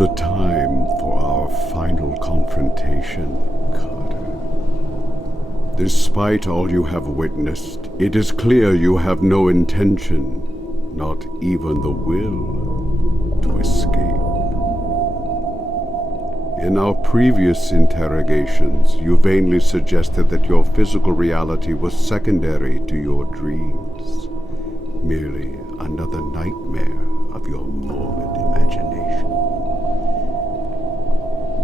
the time for our final confrontation, Carter. Despite all you have witnessed, it is clear you have no intention, not even the will, to escape. In our previous interrogations, you vainly suggested that your physical reality was secondary to your dreams, merely another nightmare of your morbid imagination.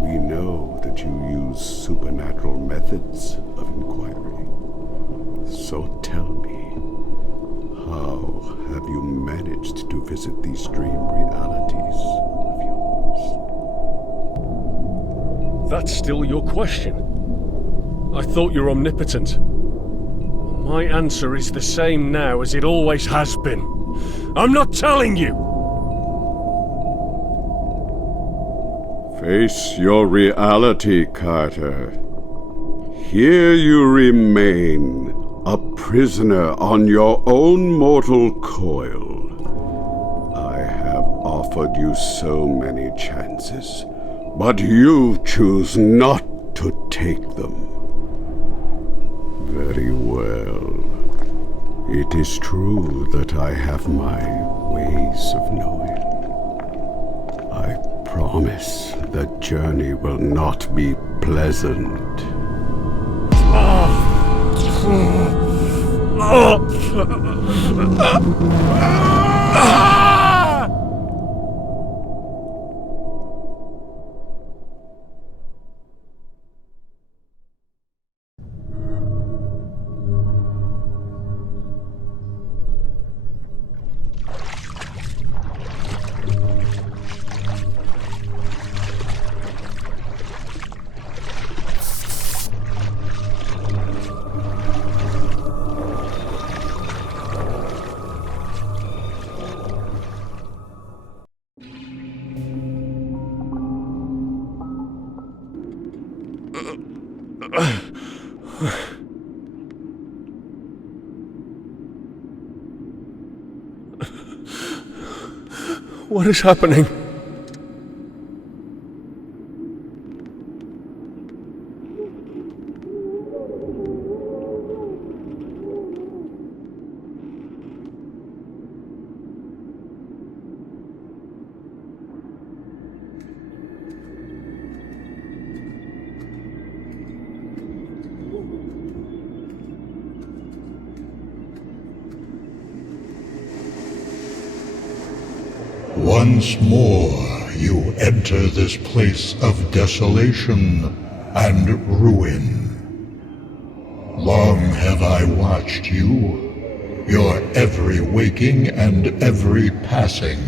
We know that you use supernatural methods of inquiry. So tell me, how have you managed to visit these dream realities of yours? That's still your question? I thought you were omnipotent. My answer is the same now as it always has been. I'm not telling you! Face your reality, Carter. Here you remain, a prisoner on your own mortal coil. I have offered you so many chances, but you choose not to take them. Very well. It is true that I have my ways of knowing. I promise the journey will not be pleasant. What is happening? Once more you enter this place of desolation and ruin. Long have I watched you, your every waking and every passing.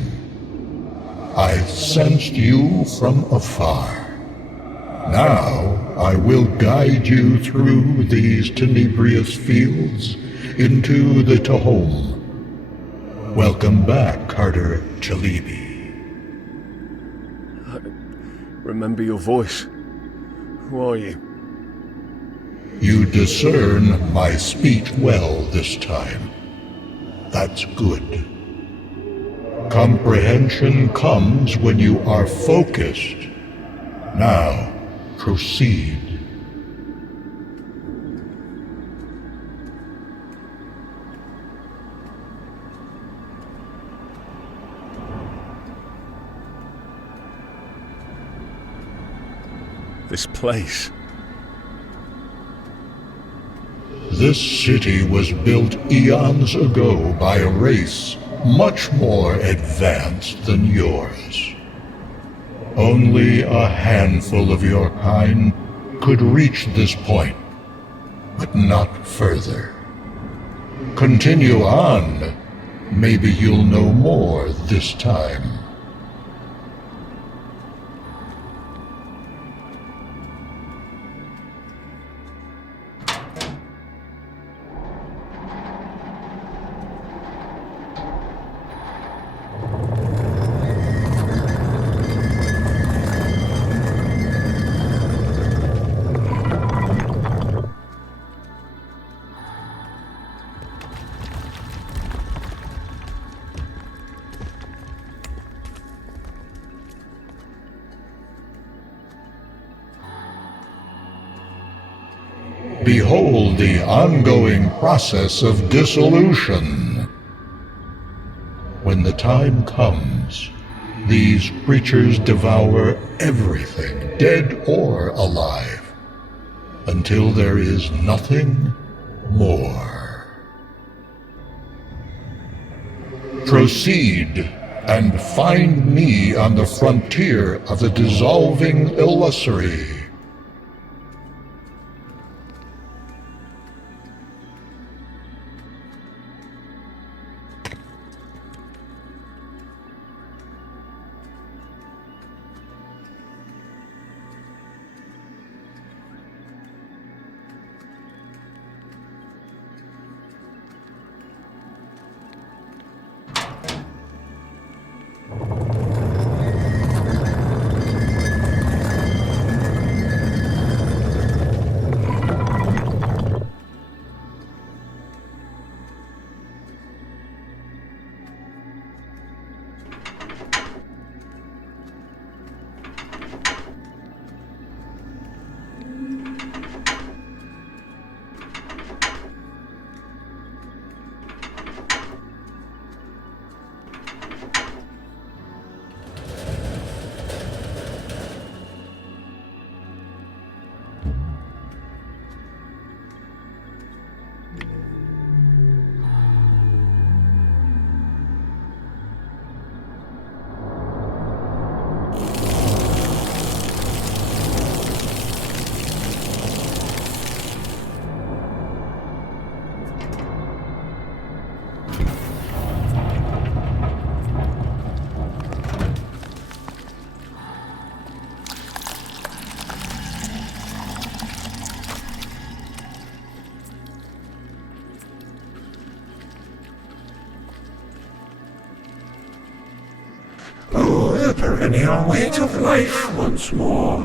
I sensed you from afar. Now I will guide you through these tenebrious fields into the Tahom. Welcome back, Carter Chalibi. Remember your voice. Who are you? You discern my speech well this time. That's good. Comprehension comes when you are focused. Now, proceed. This place. This city was built eons ago by a race much more advanced than yours. Only a handful of your kind could reach this point, but not further. Continue on. Maybe you'll know more this time. behold the ongoing process of dissolution. When the time comes, these creatures devour everything, dead or alive, until there is nothing more. Proceed and find me on the frontier of the dissolving illusory. The perennial weight of life once more.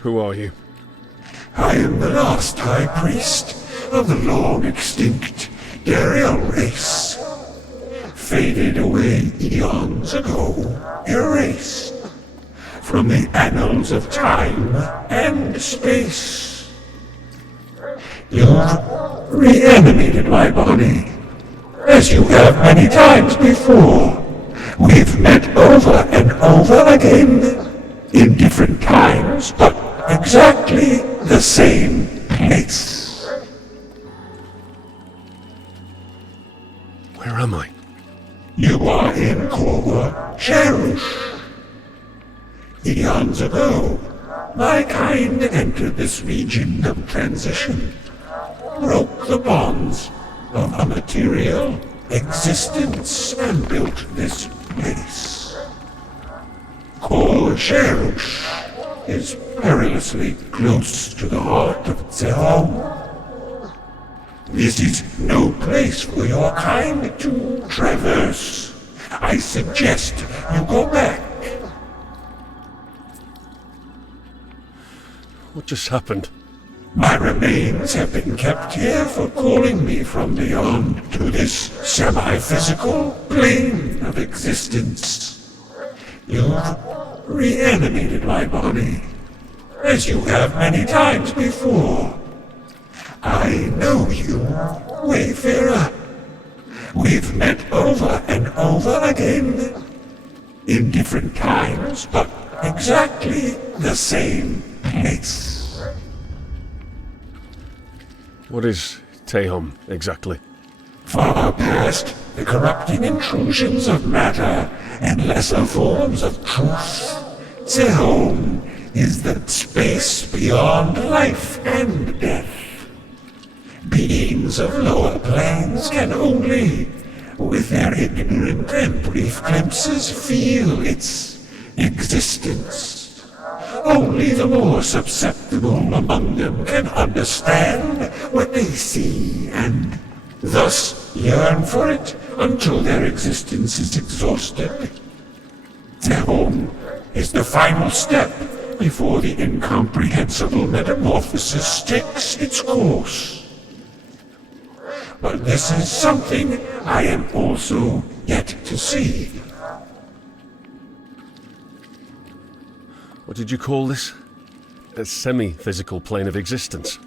Who are you? I am the last High Priest of the long-extinct Dariel race. Faded away eons ago, erased from the annals of time and space. You've reanimated my body, as you have many times before. We've met over and over again, in different times, but exactly the same place. Where am I? You are in Korwa Cherush. Eons ago, my kind entered this region of transition, broke the bonds of a material existence, and built this place. Korwa Cherush is perilously close to the heart of Zehom. This is no place for your kind to traverse. I suggest you go back. What just happened? My remains have been kept here for calling me from beyond to this semi-physical plane of existence. You've reanimated my body, as you have many times before. I know you, Wayfarer. We've met over and over again, in different times, but exactly the same place. What is Tehom, exactly? Far past the corrupting intrusions of matter and lesser forms of truth, Zehom is the space beyond life and death. Beings of lower planes can only, with their ignorant and brief glimpses, feel its existence. Only the more susceptible among them can understand what they see and thus yearn for it until their existence is exhausted. Zehom is the final step before the incomprehensible metamorphosis takes its course. But this is something I am also yet to see. What did you call this? a semi-physical plane of existence.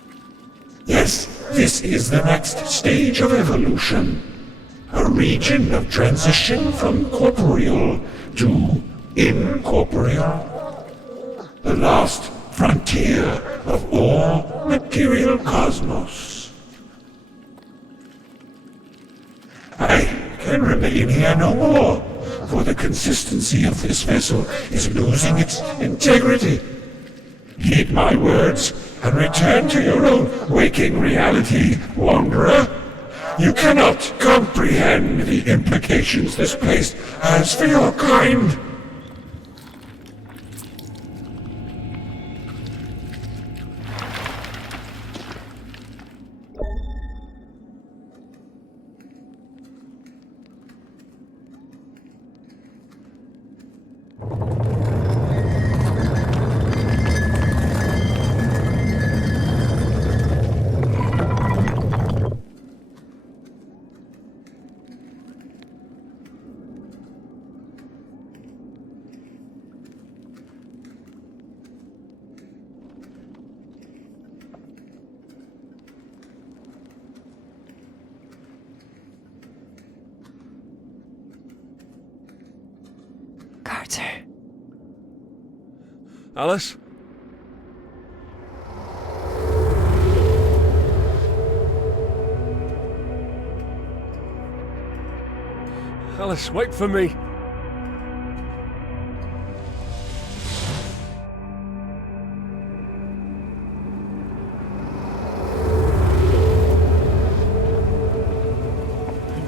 Yes, this is the next stage of evolution. A region of transition from corporeal to incorporeal. The last frontier of all material cosmos. I can remain here no more, for the consistency of this vessel is losing its integrity. Heed my words and return to your own waking reality, wanderer. You cannot comprehend the implications this place has for your kind. Carter. Alice? Alice, wait for me.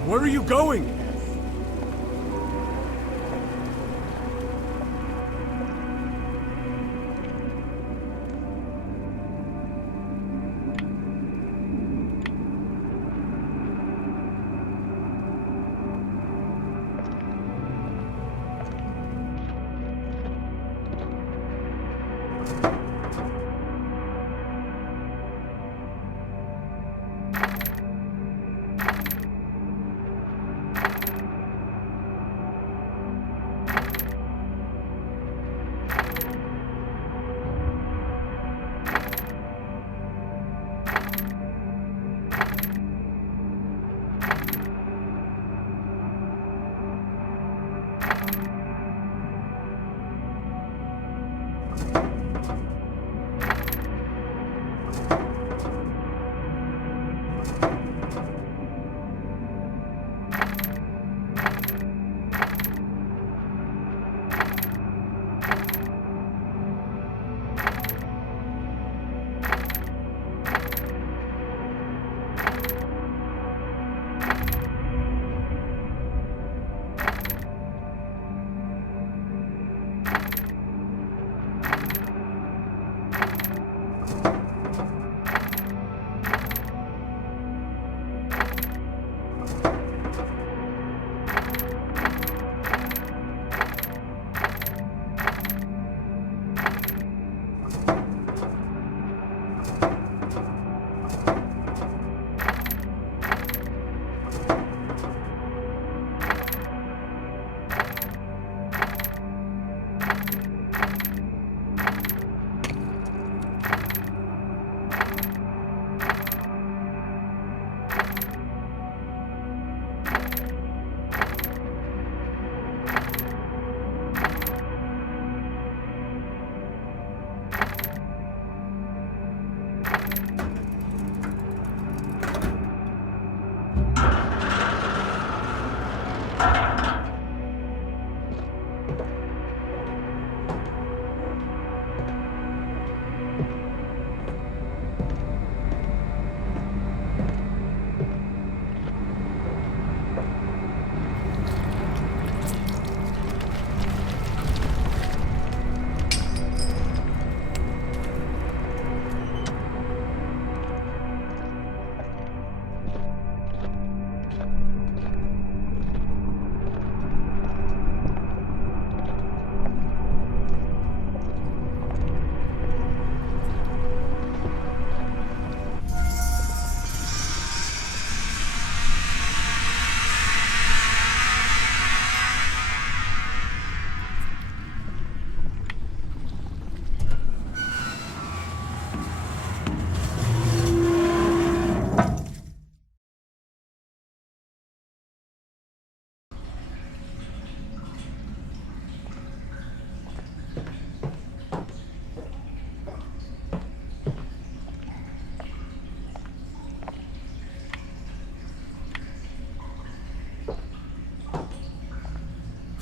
Where are you going?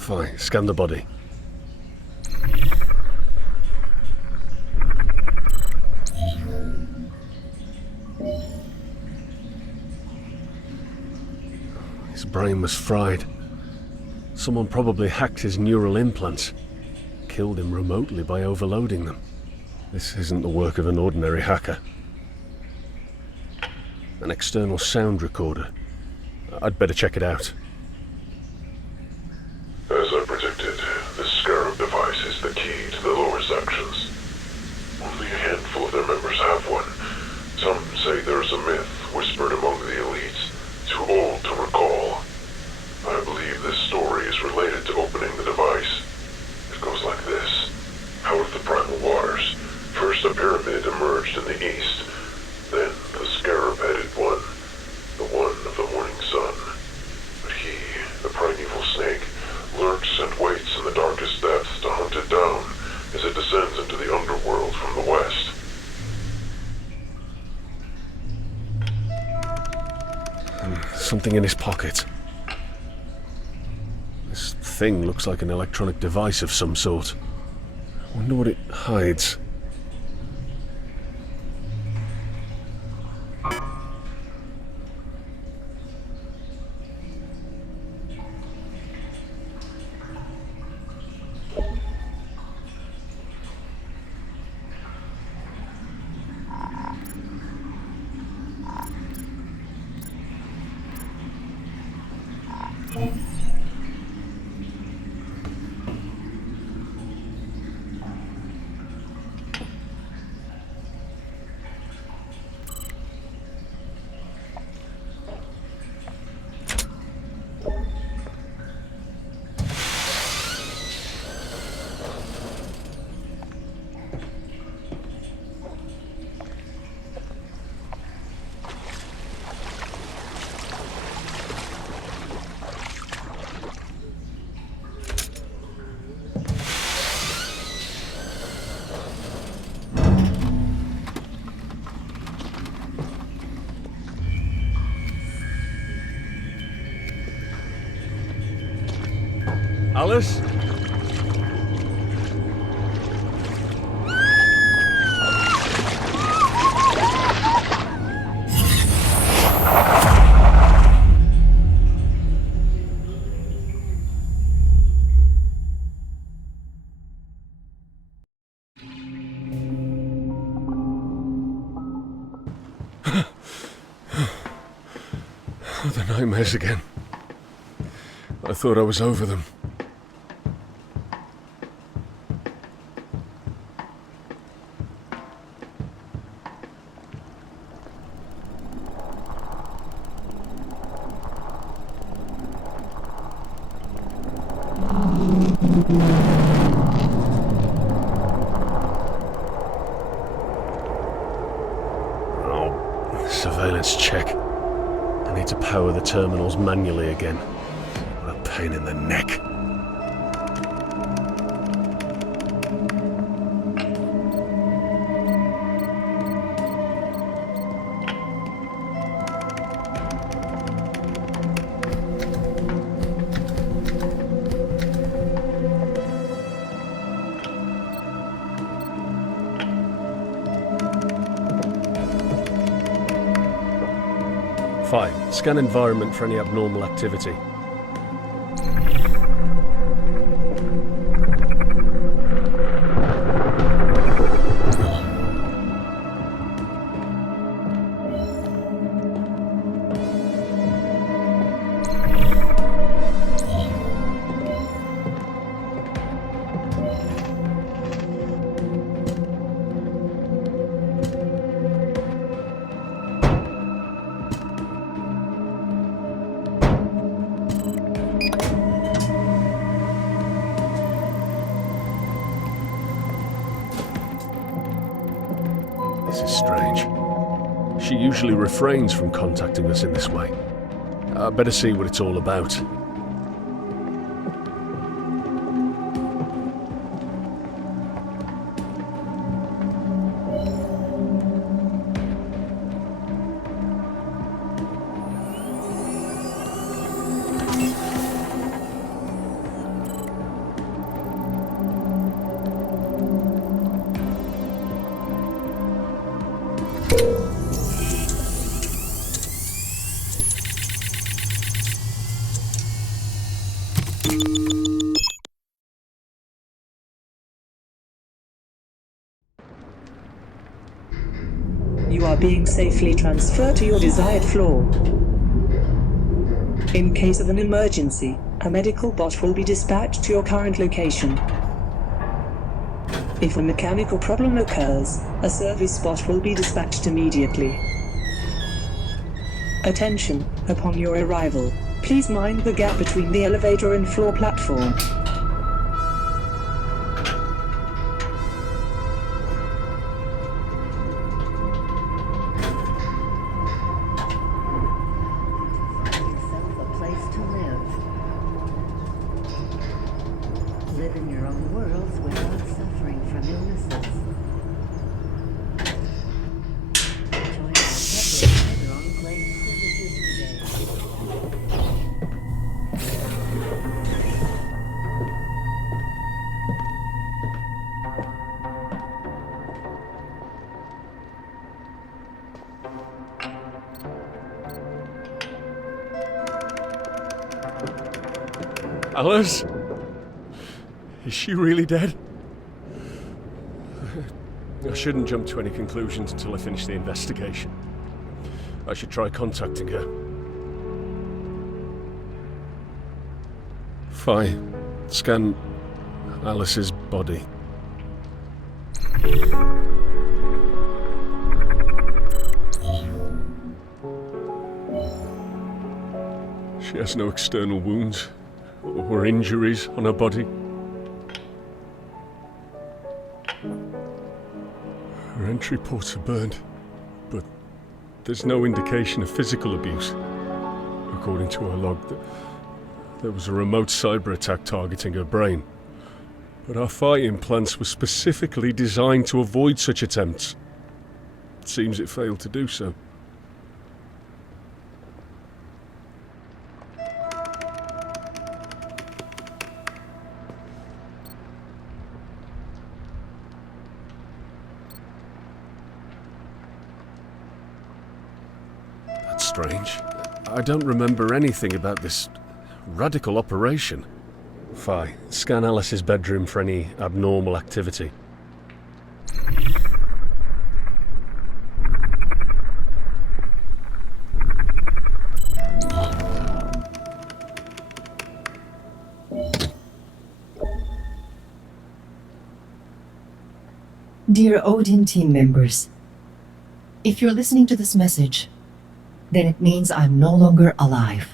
Fine, scan the body. His brain was fried. Someone probably hacked his neural implants. Killed him remotely by overloading them. This isn't the work of an ordinary hacker. An external sound recorder. I'd better check it out. As I predicted, this Scarab device is the key to the lower sections. Only a handful of their members have one. Some say there's a myth whispered among the elites, too old to recall. I believe this story is related to opening the device. It goes like this. Out of the primal waters, first a pyramid emerged in the east, then the scarab-headed one, the one of the morning sun. But he, the primeval snake, lurks and waits in the darkest depths to hunt it down as it descends into the underworld from the west. Something in his pocket. This thing looks like an electronic device of some sort. I wonder what it hides. Alice? Oh, the nightmares again. I thought I was over them. Oh, surveillance check. I need to power the terminals manually again. What a pain in the neck. Fine. Scan environment for any abnormal activity. This is strange. She usually refrains from contacting us in this way. I better see what it's all about. you are being safely transferred to your desired floor. In case of an emergency, a medical bot will be dispatched to your current location. If a mechanical problem occurs, a service bot will be dispatched immediately. Attention, upon your arrival, please mind the gap between the elevator and floor platform. Alice? Is she really dead? I shouldn't jump to any conclusions until I finish the investigation. I should try contacting her. Fine. Scan Alice's body. She has no external wounds or injuries on her body. Her entry ports are burned, but there's no indication of physical abuse. According to her log, there was a remote cyber attack targeting her brain. But our phi implants were specifically designed to avoid such attempts. It seems it failed to do so. Strange. I don't remember anything about this radical operation. Phi, scan Alice's bedroom for any abnormal activity. Dear Odin team members, if you're listening to this message, then it means I'm no longer alive.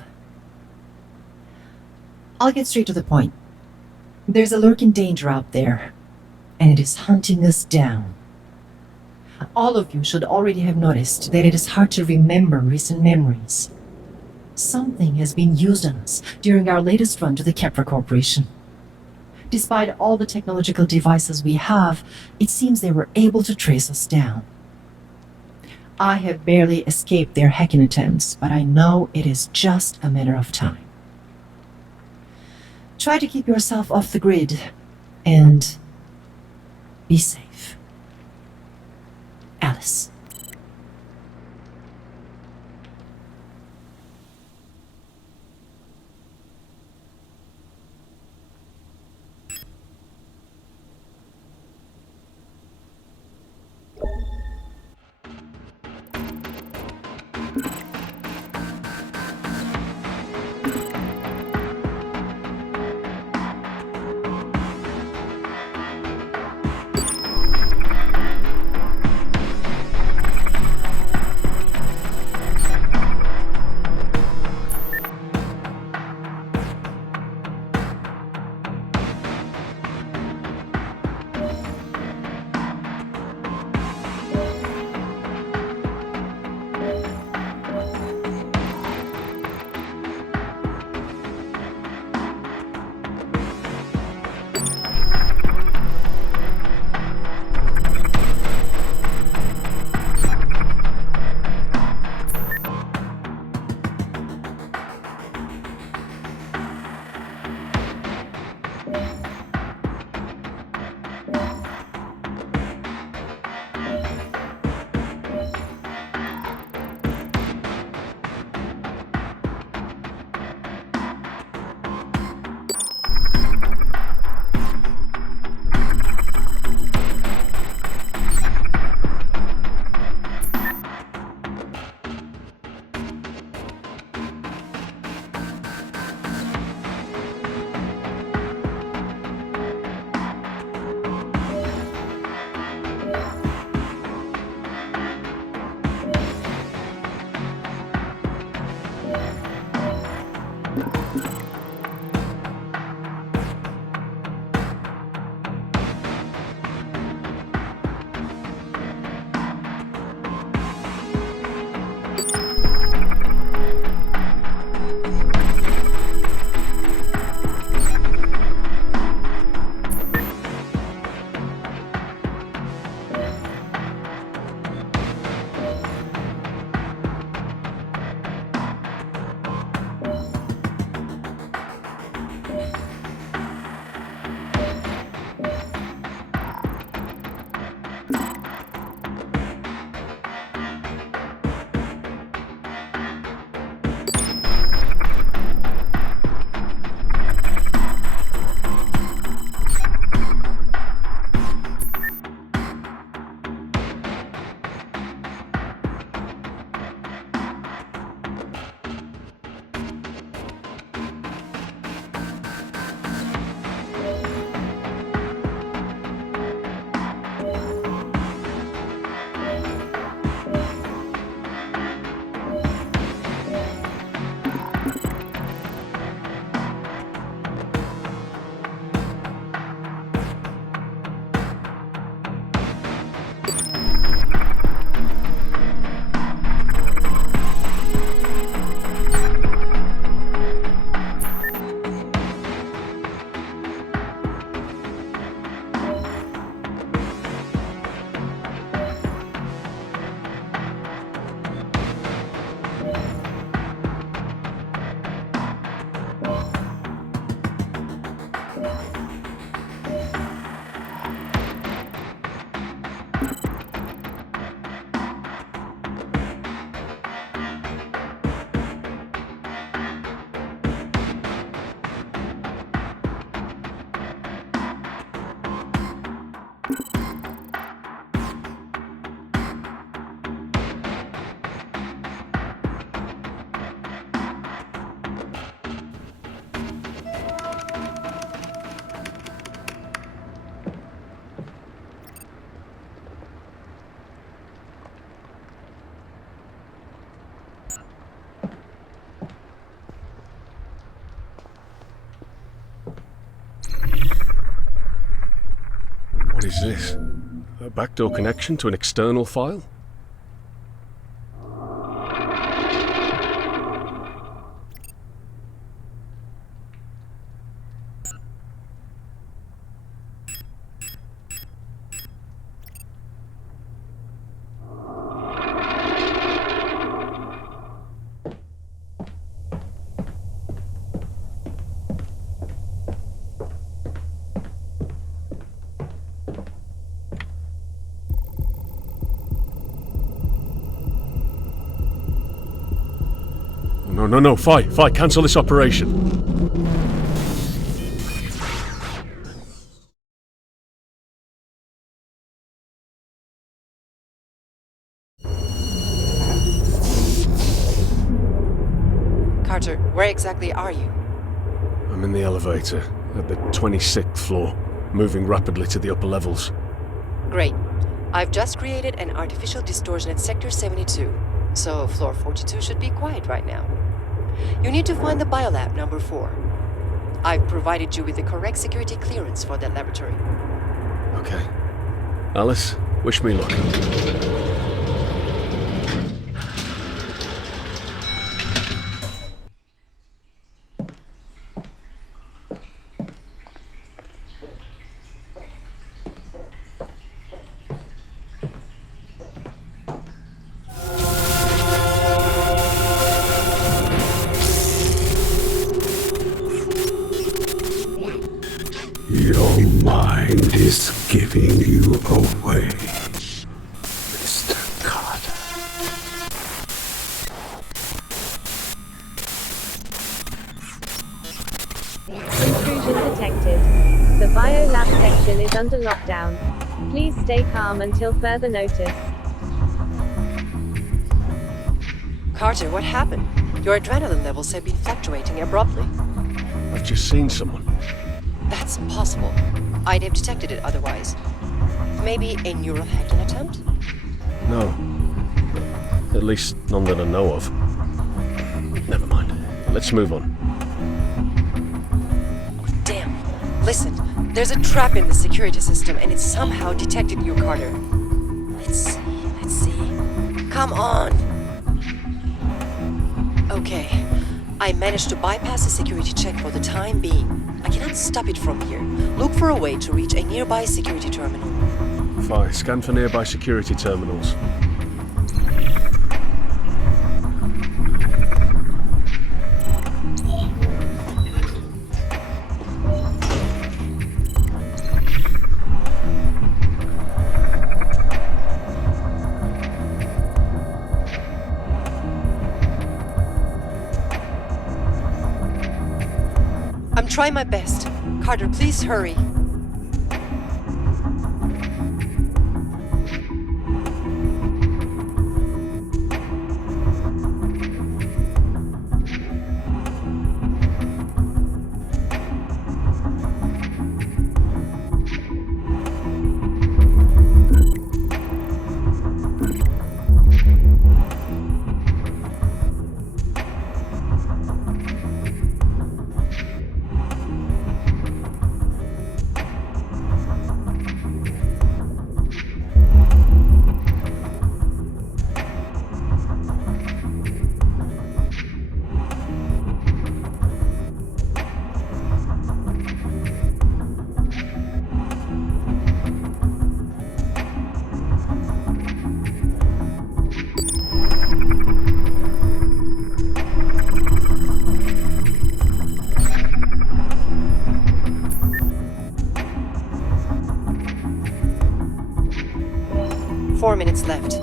I'll get straight to the point. There's a lurking danger out there, and it is hunting us down. All of you should already have noticed that it is hard to remember recent memories. Something has been used on us during our latest run to the Kepler Corporation. Despite all the technological devices we have, it seems they were able to trace us down. I have barely escaped their hacking attempts, but I know it is just a matter of time. Try to keep yourself off the grid, and be safe. Alice. is this? A backdoor connection to an external file? No, Fi, cancel this operation. Carter, where exactly are you? I'm in the elevator, at the 26th floor, moving rapidly to the upper levels. Great. I've just created an artificial distortion at Sector 72, so floor 42 should be quiet right now. You need to find the biolab number 4. I've provided you with the correct security clearance for that laboratory. Okay. Alice, wish me luck. Your mind is giving you away, Mr. Carter. Intrusion detected. The biolab section is under lockdown. Please stay calm until further notice. Carter, what happened? Your adrenaline levels have been fluctuating abruptly. I've just seen someone. That's impossible. I'd have detected it otherwise. Maybe a neural hacking attempt? No. At least none that I know of. Never mind. Let's move on. Damn. Listen, there's a trap in the security system and it's somehow detected you, Carter. Let's see. Come on! Okay. I managed to bypass the security check for the time being. I cannot stop it from here. Look for a way to reach a nearby security terminal. Fi, scan for nearby security terminals. I'm trying my best. Carter, please hurry. Four minutes left.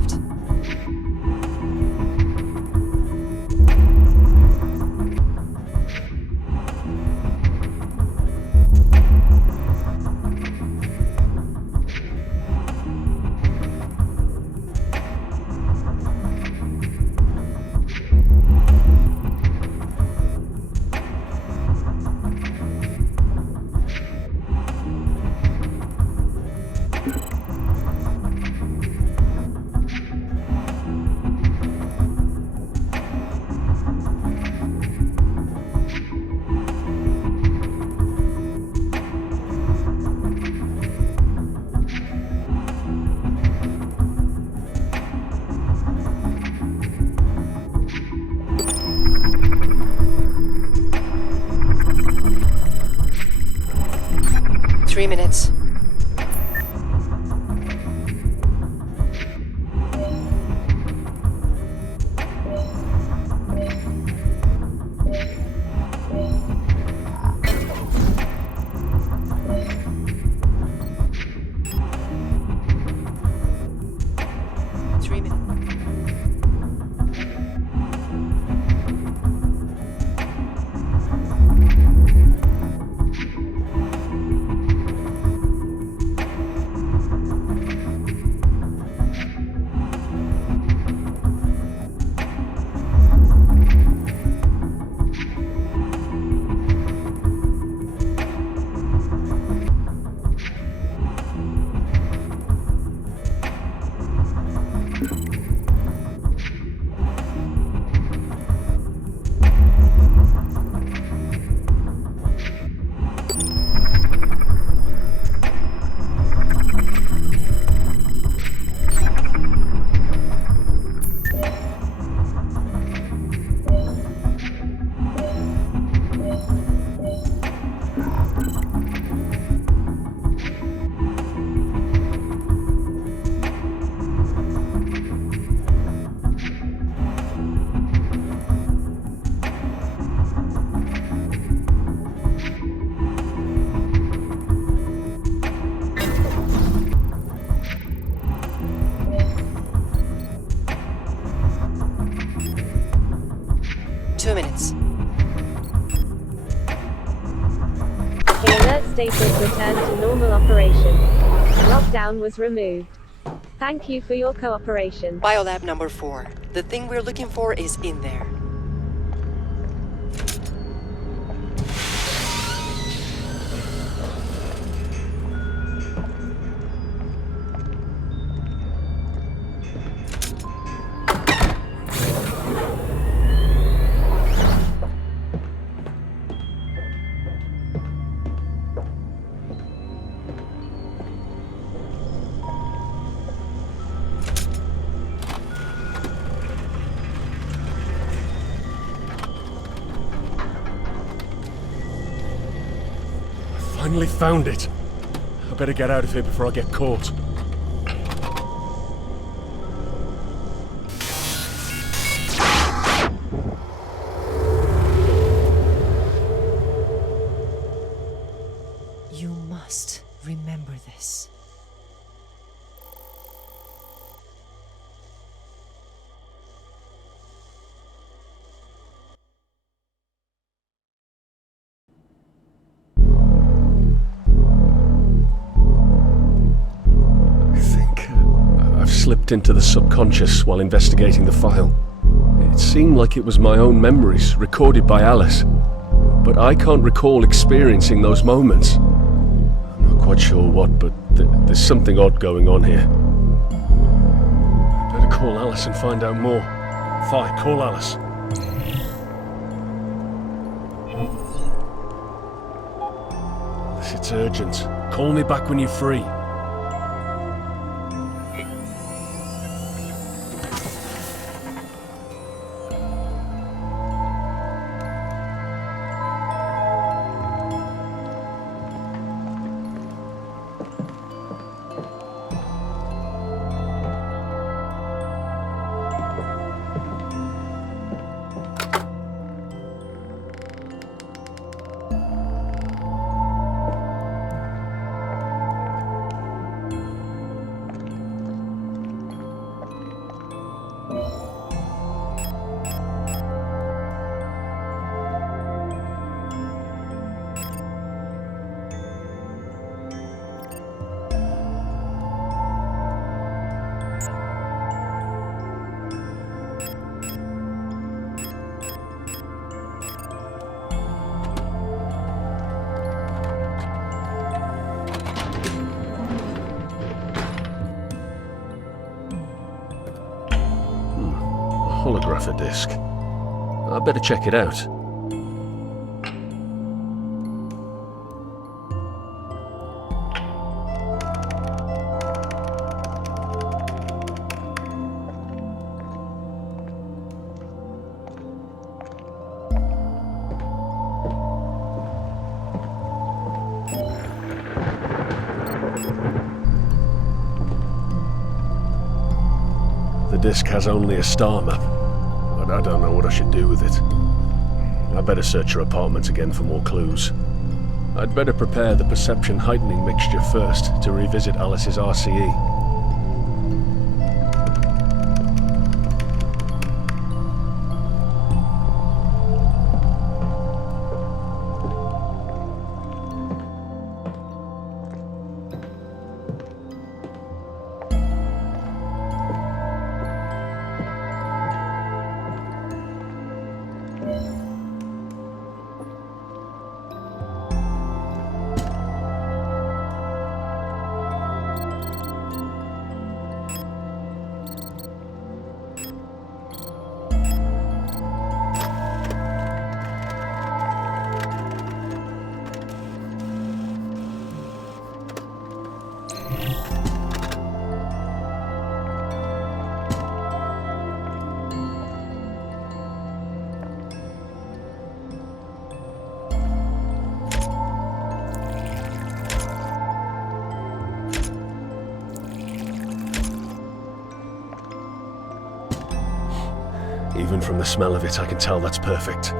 left. Minutes. Status returned to normal operation. Lockdown was removed. Thank you for your cooperation. Biolab number 4. The thing we're looking for is in there. Finally found it. I better get out of here before I get caught. You must remember this. Slipped into the subconscious while investigating the file. It seemed like it was my own memories, recorded by Alice. But I can't recall experiencing those moments. I'm not quite sure what, but there's something odd going on here. I better call Alice and find out more. Fi, call Alice. Alice, it's urgent. Call me back when you're free. Holographer disc. I better check it out. The disc has only a star map, but I don't know what I should do with it. I better search her apartment again for more clues. I'd better prepare the perception heightening mixture first to revisit Alice's RCE. Even from the smell of it, I can tell that's perfect.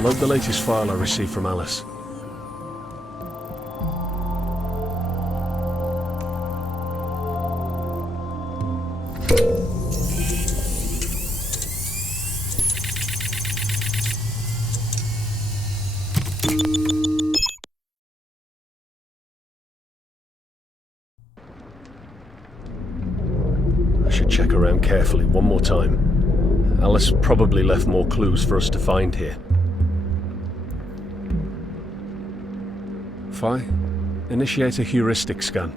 Load the latest file I received from Alice. I should check around carefully one more time. Alice probably left more clues for us to find here. Initiate a heuristic scan.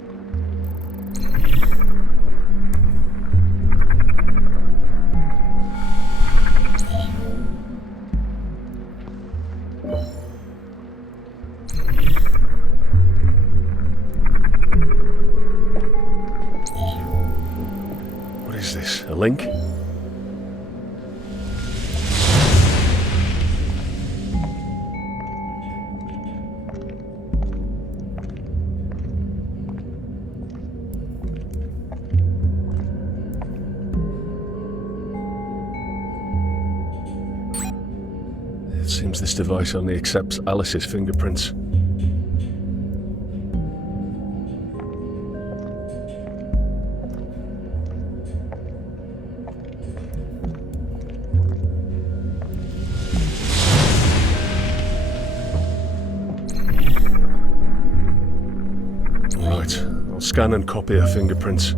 What is this? A link? Seems this device only accepts Alice's fingerprints. Right, I'll scan and copy her fingerprints.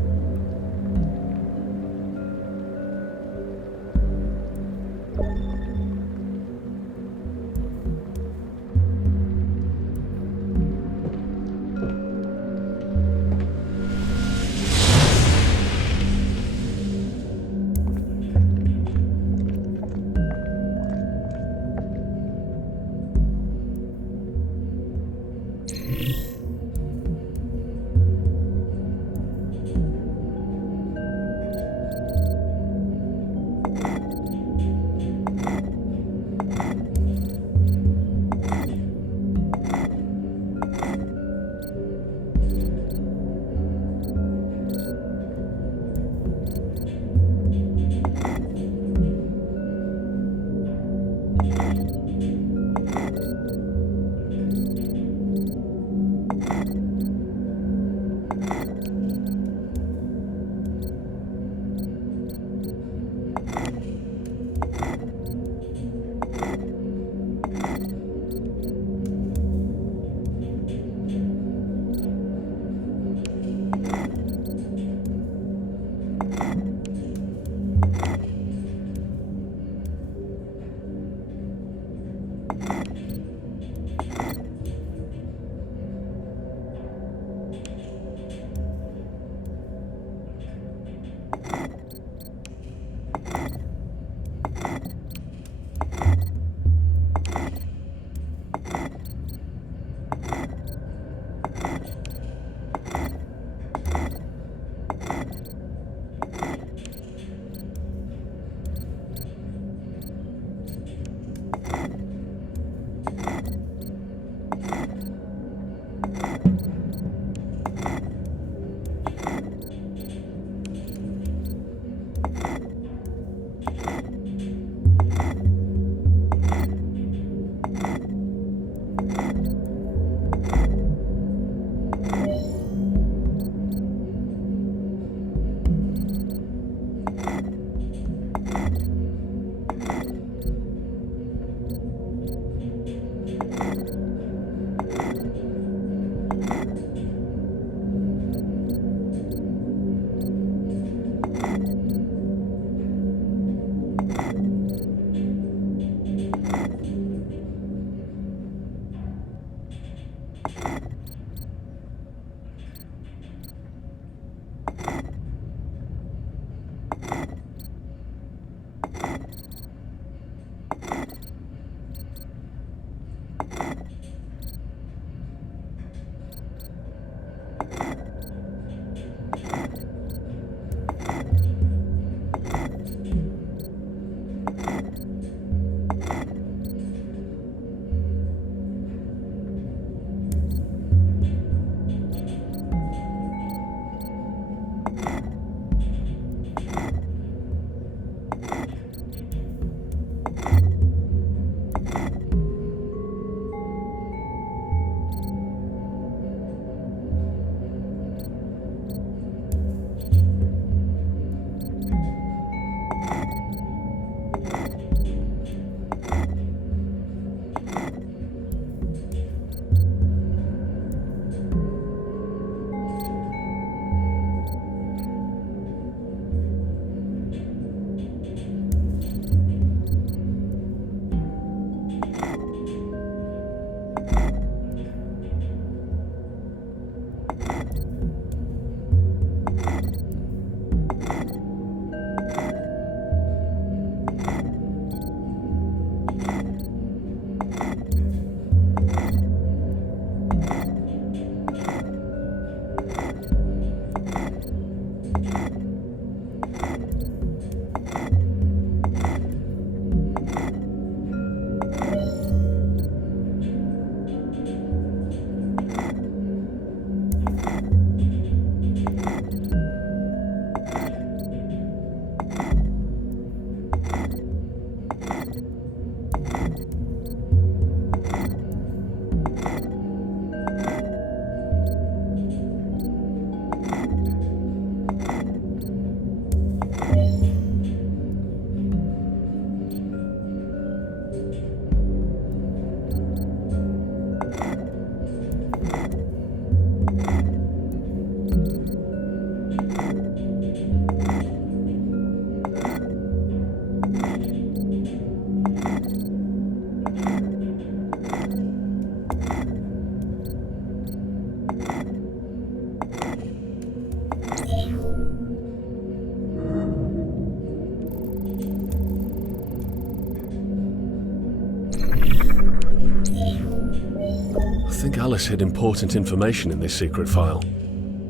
I think Alice hid important information in this secret file.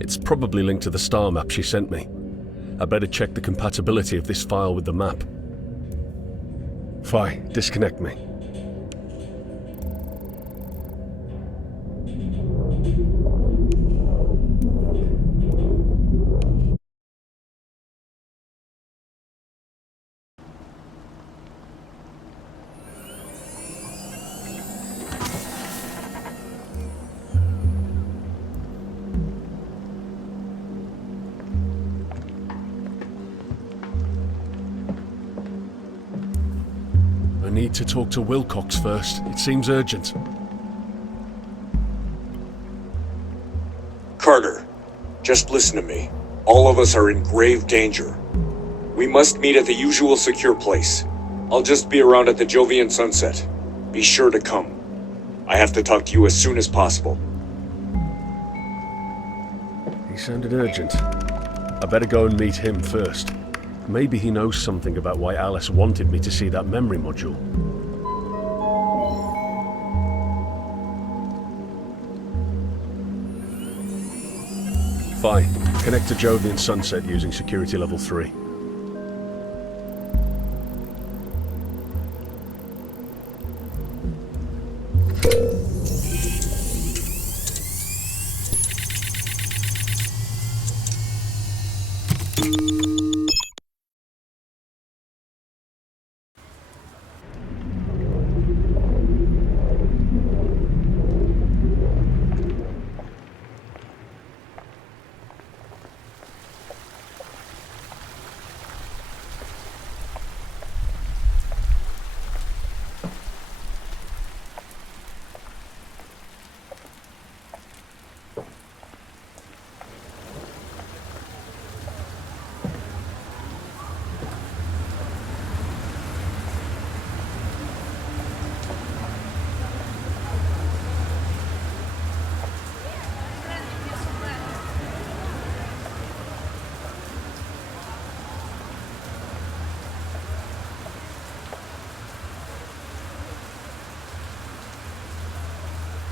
It's probably linked to the star map she sent me. I better check the compatibility of this file with the map. Fine, disconnect me. I need to talk to Wilcox first. It seems urgent. Carter, just listen to me. All of us are in grave danger. We must meet at the usual secure place. I'll just be around at the Jovian sunset. Be sure to come. I have to talk to you as soon as possible. He sounded urgent. I better go and meet him first. Maybe he knows something about why Alice wanted me to see that memory module. Fine. Connect to Jovian Sunset using security level 3.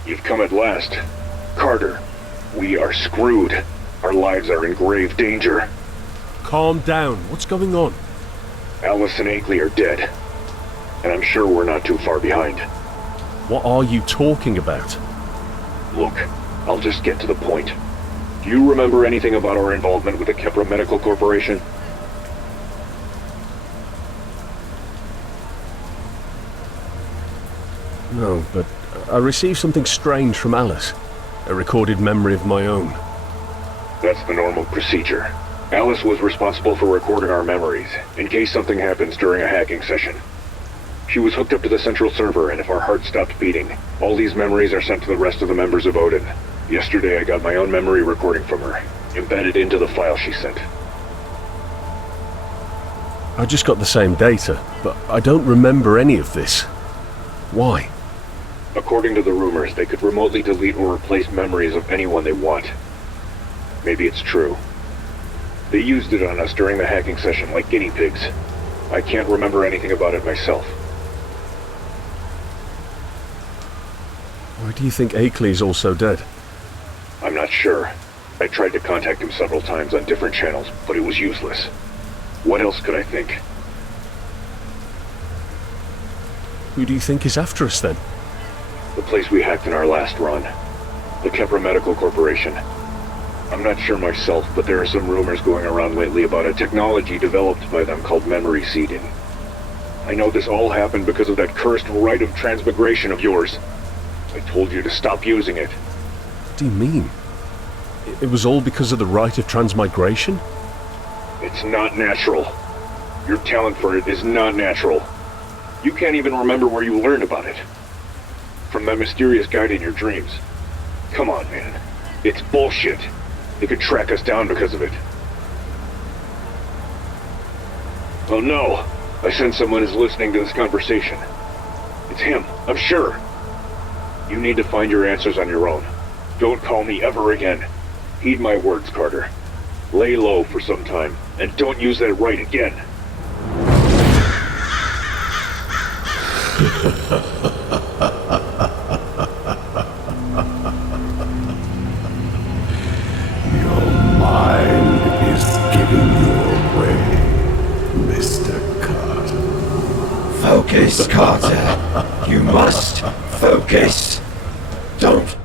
You've come at last. Carter, we are screwed. Our lives are in grave danger. Calm down. What's going on? Alice and Akeley are dead. And I'm sure we're not too far behind. What are you talking about? Look, I'll just get to the point. Do you remember anything about our involvement with the Kepra Medical Corporation? No, but I received something strange from Alice. A recorded memory of my own. That's the normal procedure. Alice was responsible for recording our memories, in case something happens during a hacking session. She was hooked up to the central server, and if our heart stopped beating, all these memories are sent to the rest of the members of Odin. Yesterday I got my own memory recording from her, embedded into the file she sent. I just got the same data, but I don't remember any of this. Why? According to the rumors, they could remotely delete or replace memories of anyone they want. Maybe it's true. They used it on us during the hacking session like guinea pigs. I can't remember anything about it myself. Why do you think Akeley's also dead? I'm not sure. I tried to contact him several times on different channels, but it was useless. What else could I think? Who do you think is after us then? The place we hacked in our last run. The Kepra Medical Corporation. I'm not sure myself, but there are some rumors going around lately about a technology developed by them called memory seeding. I know this all happened because of that cursed rite of transmigration of yours. I told you to stop using it. What do you mean? It was all because of the rite of transmigration? It's not natural. Your talent for it is not natural. You can't even remember where you learned about it. From that mysterious guide in your dreams. Come on, man. It's bullshit. They could track us down because of it. Oh no! I sense someone is listening to this conversation. It's him, I'm sure. You need to find your answers on your own. Don't call me ever again. Heed my words, Carter. Lay low for some time, and don't use that right again. Your mind is giving you away, Mr. Carter. Focus, Carter. You must focus. Don't.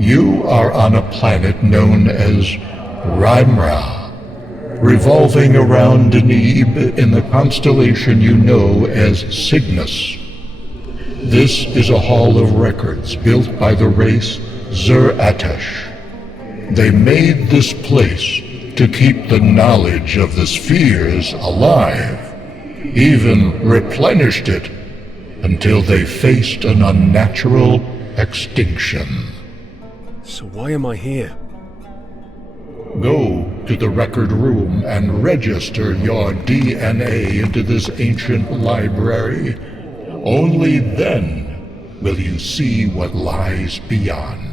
You are on a planet known as Rymra, revolving around Deneb in the constellation you know as Cygnus. This is a hall of records built by the race Zur-Atesh. They made this place to keep the knowledge of the spheres alive, even replenished it until they faced an unnatural extinction. So why am I here? Go to the record room and register your DNA into this ancient library. Only then will you see what lies beyond.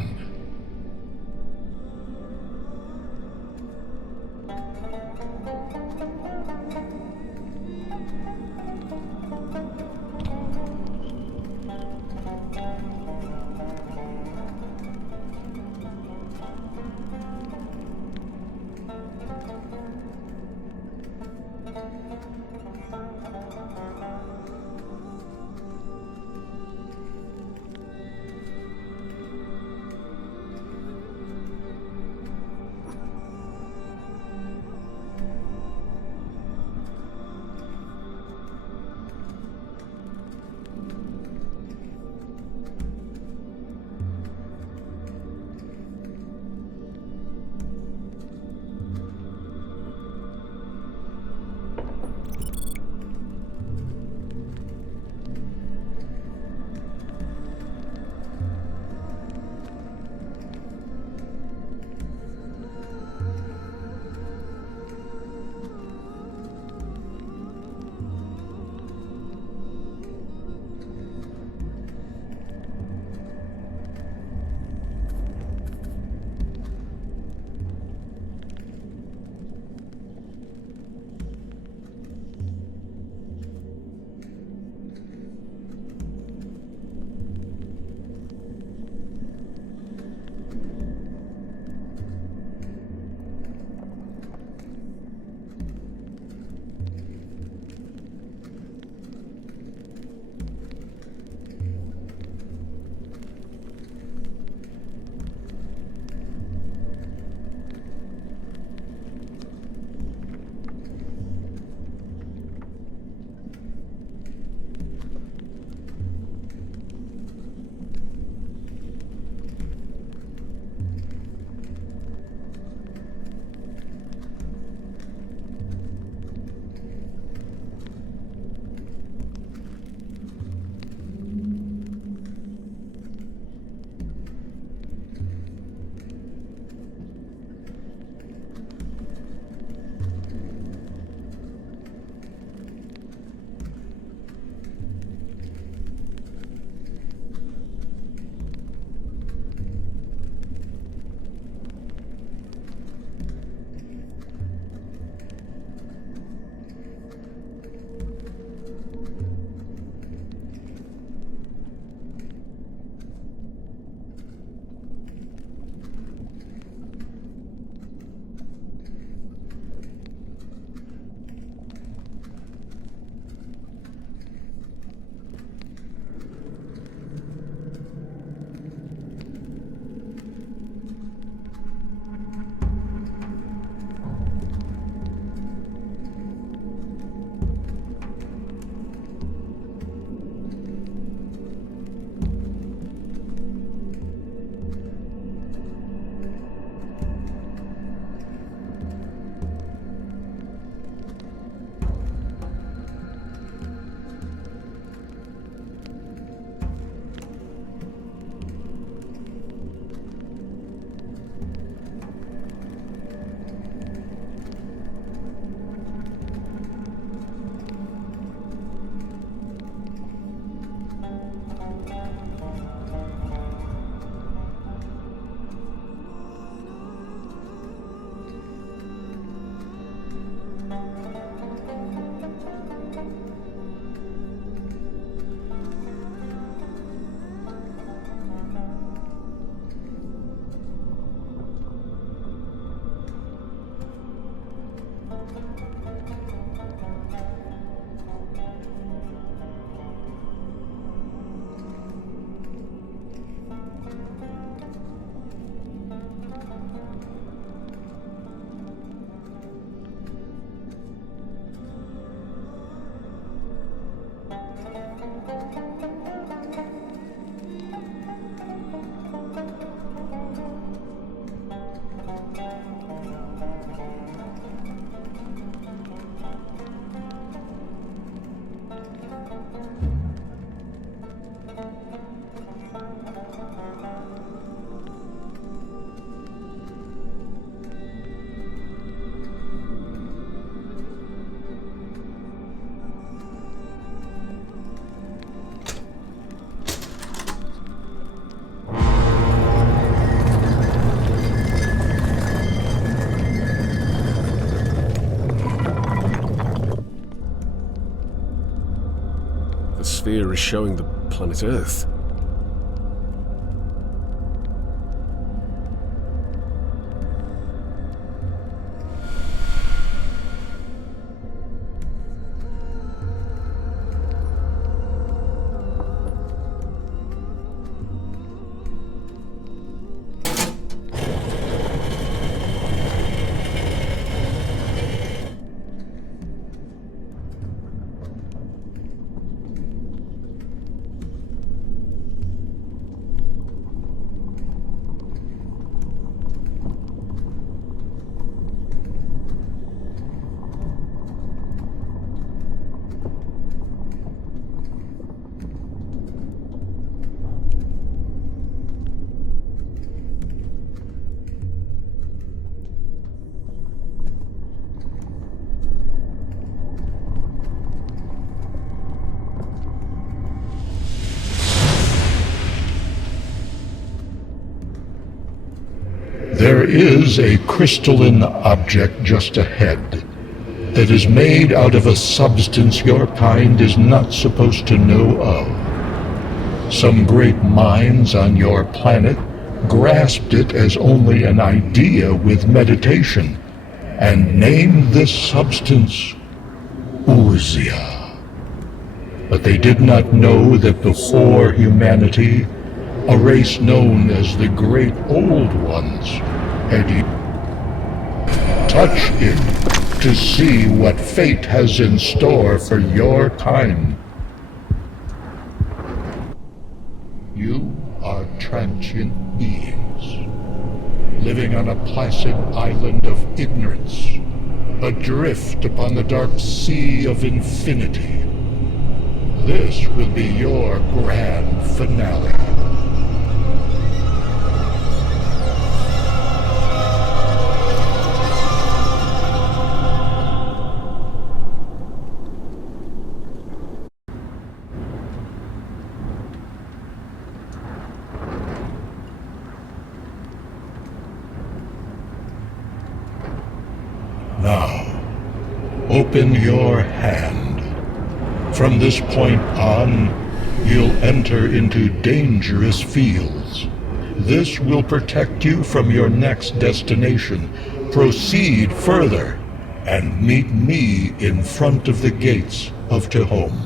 The sphere is showing the planet Earth. There is a crystalline object just ahead that is made out of a substance your kind is not supposed to know of. Some great minds on your planet grasped it as only an idea with meditation and named this substance Uzia. But they did not know that before humanity, a race known as the Great Old Ones had touched it to see what fate has in store for your kind. You are transient beings, living on a placid island of ignorance, adrift upon the dark sea of infinity. This will be your grand finale. Now, open your hand. From this point on, you'll enter into dangerous fields. This will protect you from your next destination. Proceed further, and meet me in front of the gates of Tehom.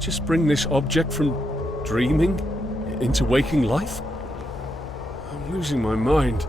Just bring this object from dreaming into waking life? I'm losing my mind.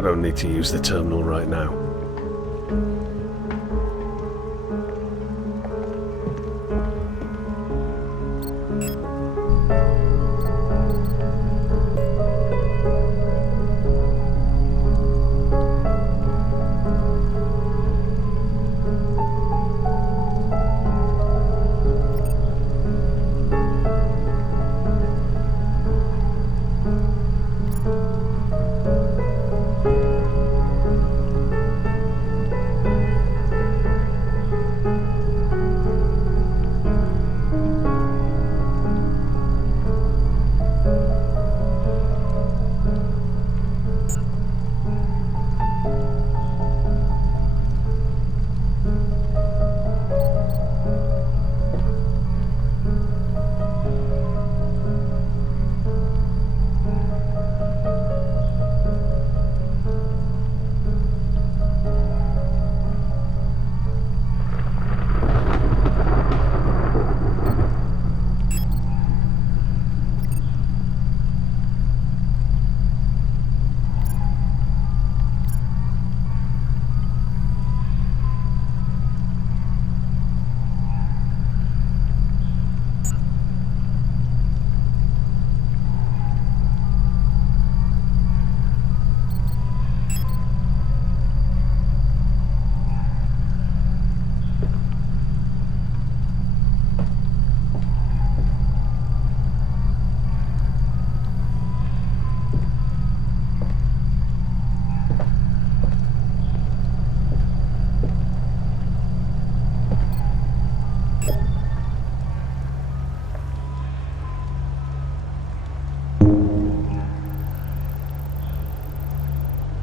I don't need to use the terminal right now.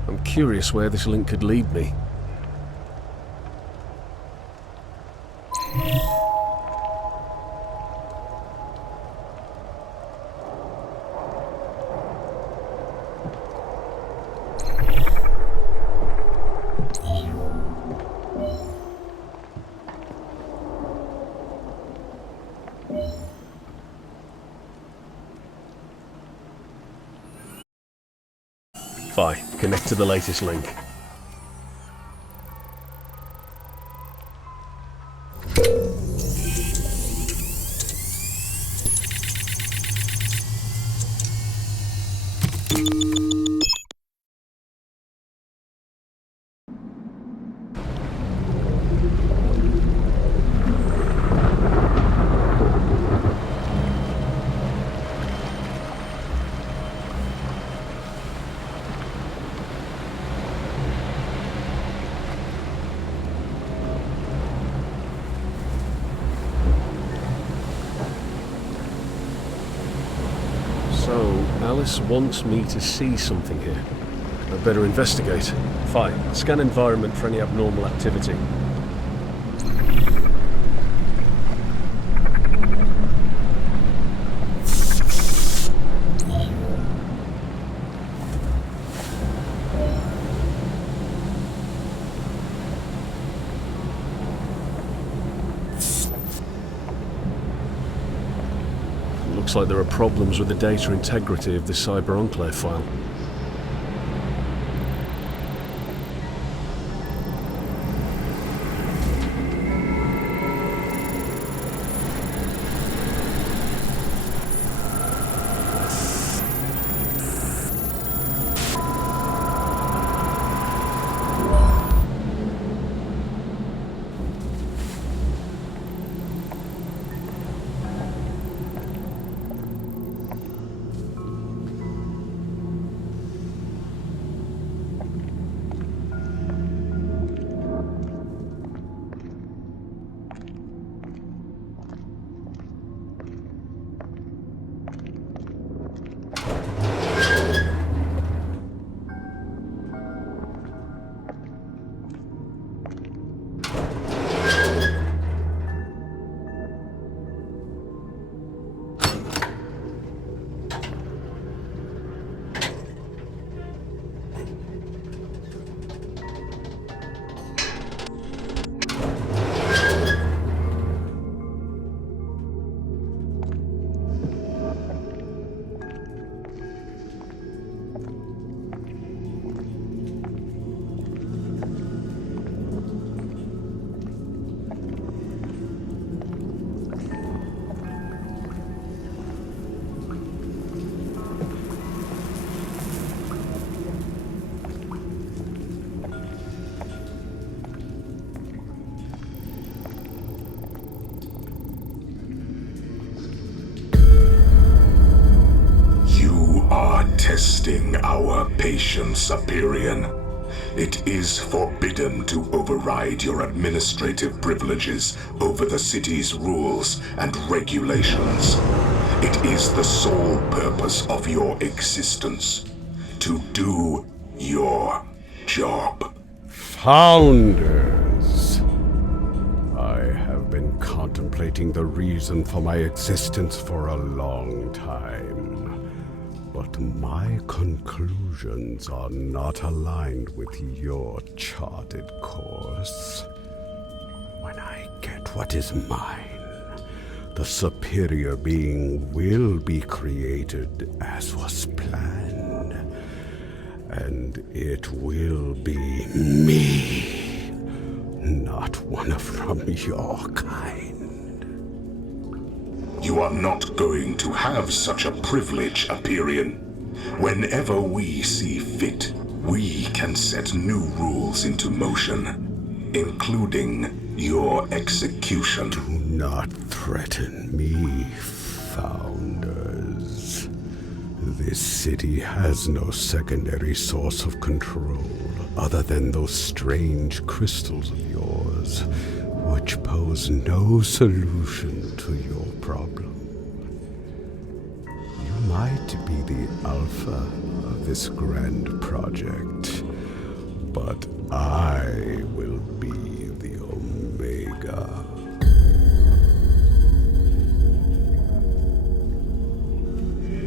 I'm curious where this link could lead me. Fine. Connect to the latest link. Alice wants me to see something here. I'd better investigate. Fine. Scan environment for any abnormal activity. Looks like there are problems with the data integrity of the Cyber Enclave file. patience, Superior. It is forbidden to override your administrative privileges over the city's rules and regulations. It is the sole purpose of your existence to do your job. Founders. I have been contemplating the reason for my existence for a long time, but my conclusions are not aligned with your charted course. When I get what is mine, the superior being will be created as was planned, and it will be me, not one from your kind. You are not going to have such a privilege, Hyperion. Whenever we see fit, we can set new rules into motion, including your execution. Do not threaten me, Founders. This city has no secondary source of control other than those strange crystals of yours, which pose no solution to your problem. You might be the alpha of this grand project, but I will be the omega.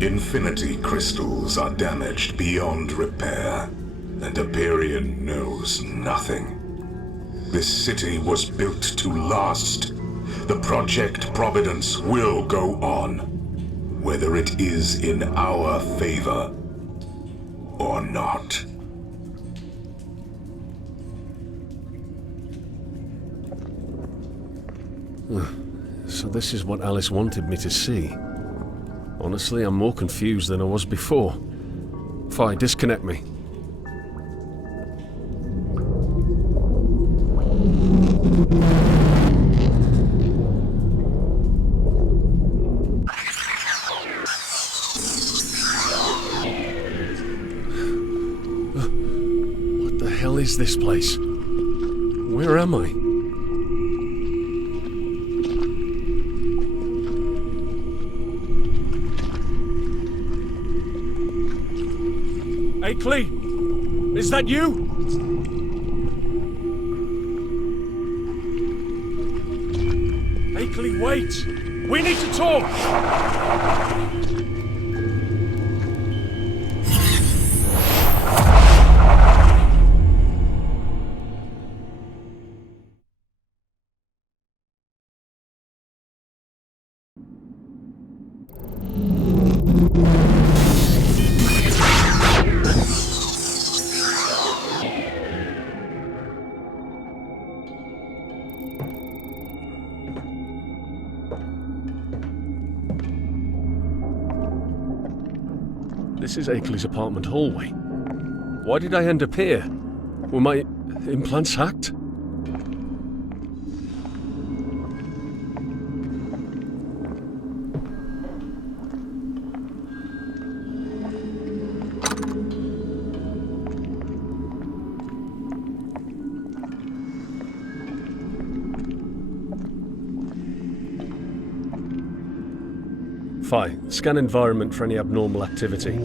Infinity crystals are damaged beyond repair, and Hyperion knows nothing. This city was built to last. The Project Providence will go on, whether it is in our favor or not. So this is what Alice wanted me to see. Honestly, I'm more confused than I was before. Fine, disconnect me. What the hell is this place? Where am I? Akeley? Is that you? Akeley, wait! We need to talk! This is Akeley's apartment hallway. Why did I end up here? Were my implants hacked? Fine. Scan environment for any abnormal activity.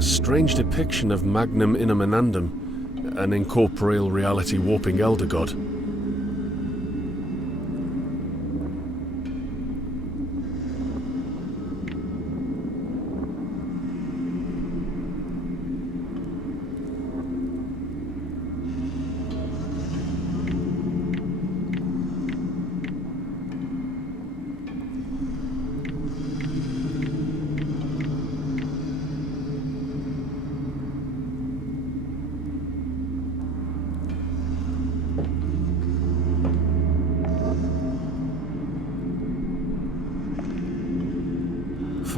Strange depiction of Magnum Inamanandum, an incorporeal reality warping elder god.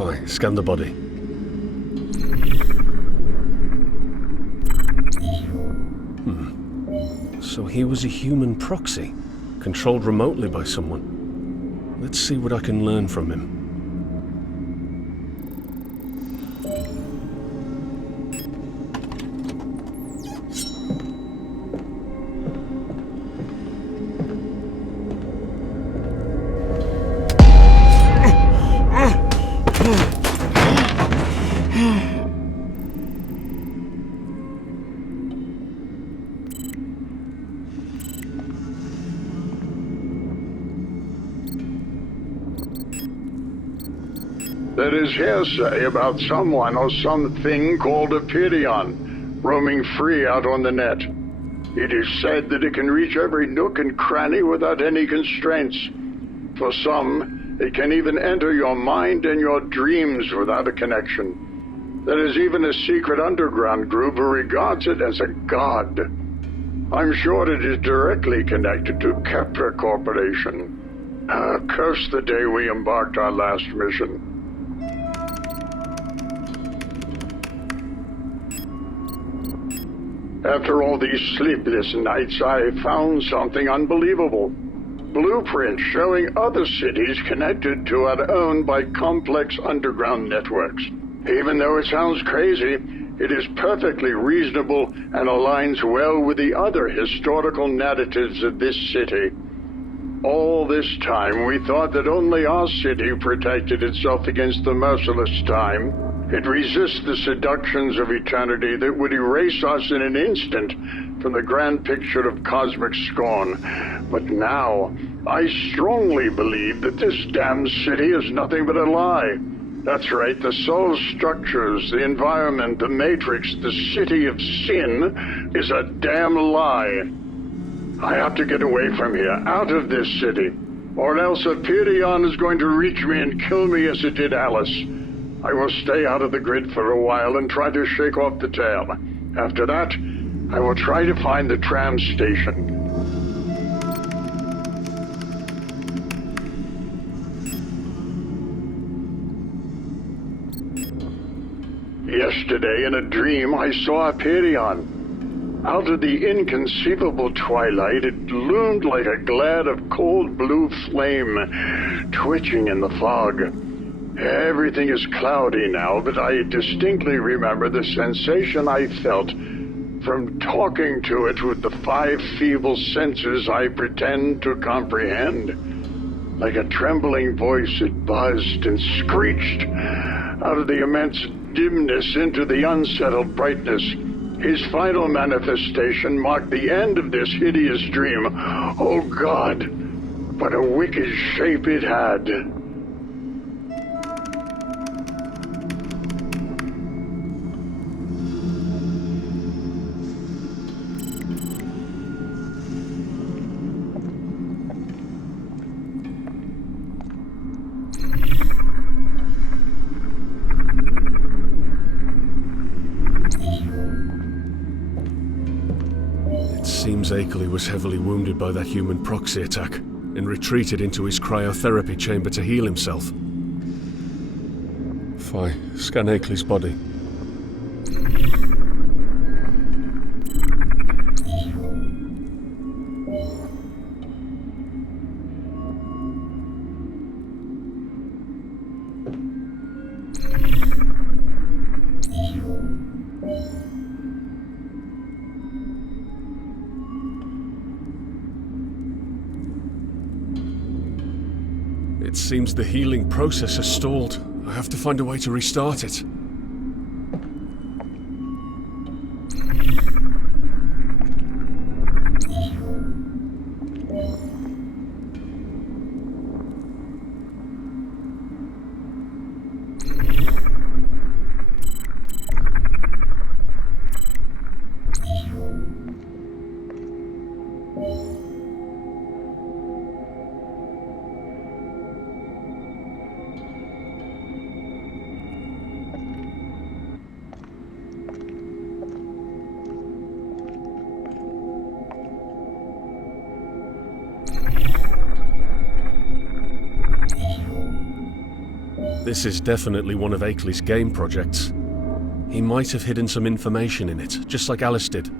Fine, scan the body. So he was a human proxy, controlled remotely by someone. Let's see what I can learn from him. There is hearsay about someone or something called Epiphany roaming free out on the net. It is said that it can reach every nook and cranny without any constraints. For some, it can even enter your mind and your dreams without a connection. There is even a secret underground group who regards it as a god. I'm sure it is directly connected to Kepler Corporation. Curse the day we embarked our last mission. After all these sleepless nights, I found something unbelievable. Blueprints showing other cities connected to and owned by complex underground networks. Even though it sounds crazy, it is perfectly reasonable and aligns well with the other historical narratives of this city. All this time, we thought that only our city protected itself against the merciless time. It resists the seductions of eternity that would erase us in an instant from the grand picture of cosmic scorn. But now, I strongly believe that this damned city is nothing but a lie. That's right, the soul structures, the environment, the matrix, the city of sin is a damn lie. I have to get away from here, out of this city, or else Epiphany is going to reach me and kill me as it did Alice. I will stay out of the grid for a while and try to shake off the tail. After that, I will try to find the tram station. Yesterday, in a dream, I saw Epiphany. Out of the inconceivable twilight, it loomed like a glad of cold blue flame, twitching in the fog. Everything is cloudy now, but I distinctly remember the sensation I felt from talking to it with the 5 feeble senses I pretend to comprehend. Like a trembling voice, it buzzed and screeched out of the immense dimness into the unsettled brightness. His final manifestation marked the end of this hideous dream. Oh God, what a wicked shape it had. Seems Akeley was heavily wounded by that human proxy attack and retreated into his cryotherapy chamber to heal himself. Fine, scan Akeley's body. It seems the healing process has stalled. I have to find a way to restart it. This is definitely one of Akeley's game projects. He might have hidden some information in it, just like Alice did.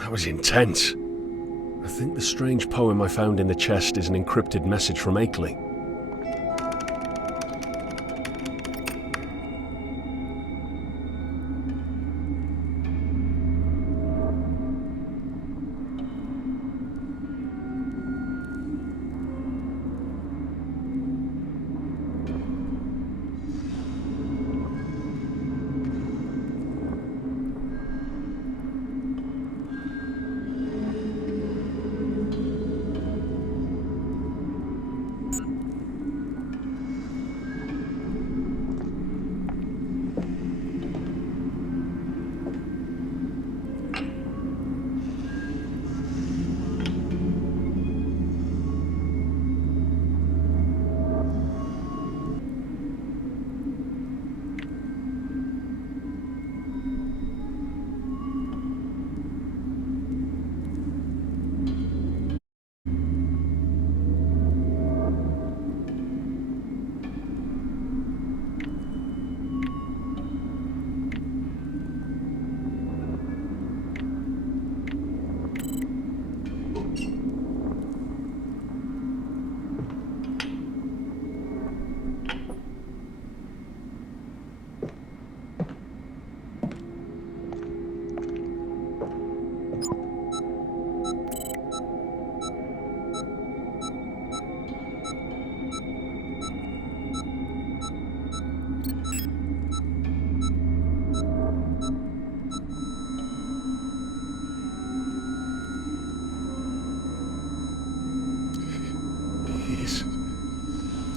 That was intense. I think the strange poem I found in the chest is an encrypted message from Akeley.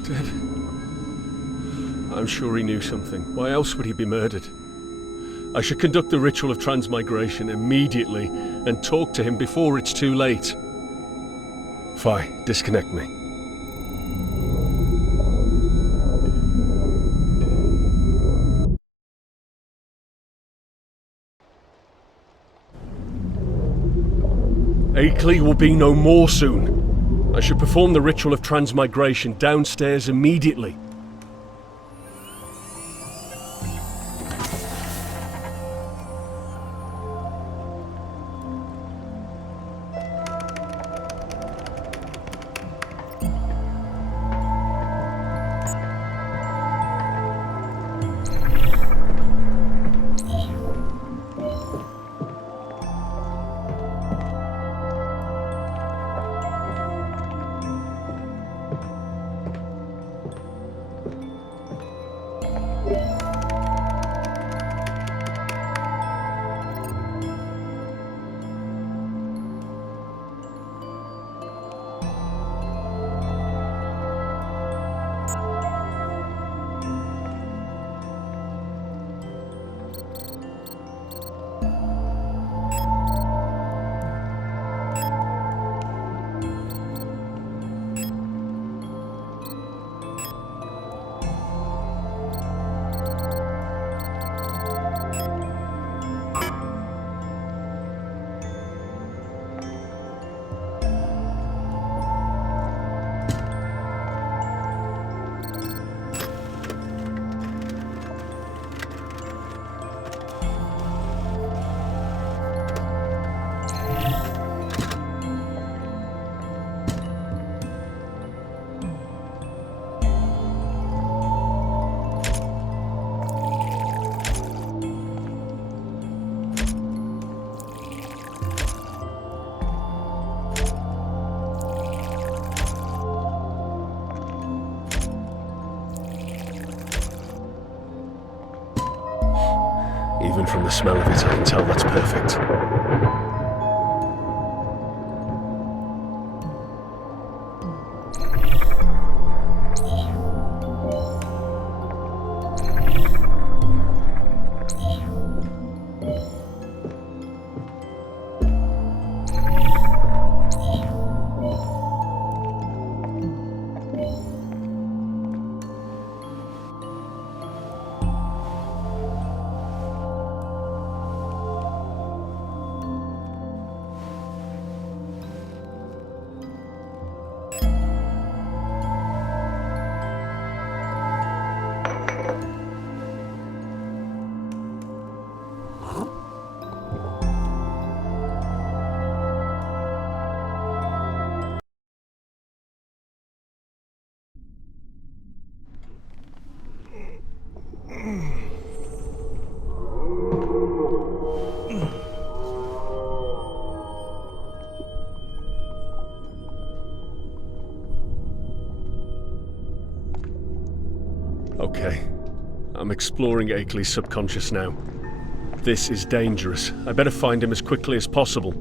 Dead. I'm sure he knew something. Why else would he be murdered? I should conduct the ritual of transmigration immediately and talk to him before it's too late. Fine, disconnect me. Akeley will be no more soon. I should perform the ritual of transmigration downstairs immediately. Even from the smell of it, I can tell that's perfect. Okay. I'm exploring Akeley's subconscious now. This is dangerous. I better find him as quickly as possible.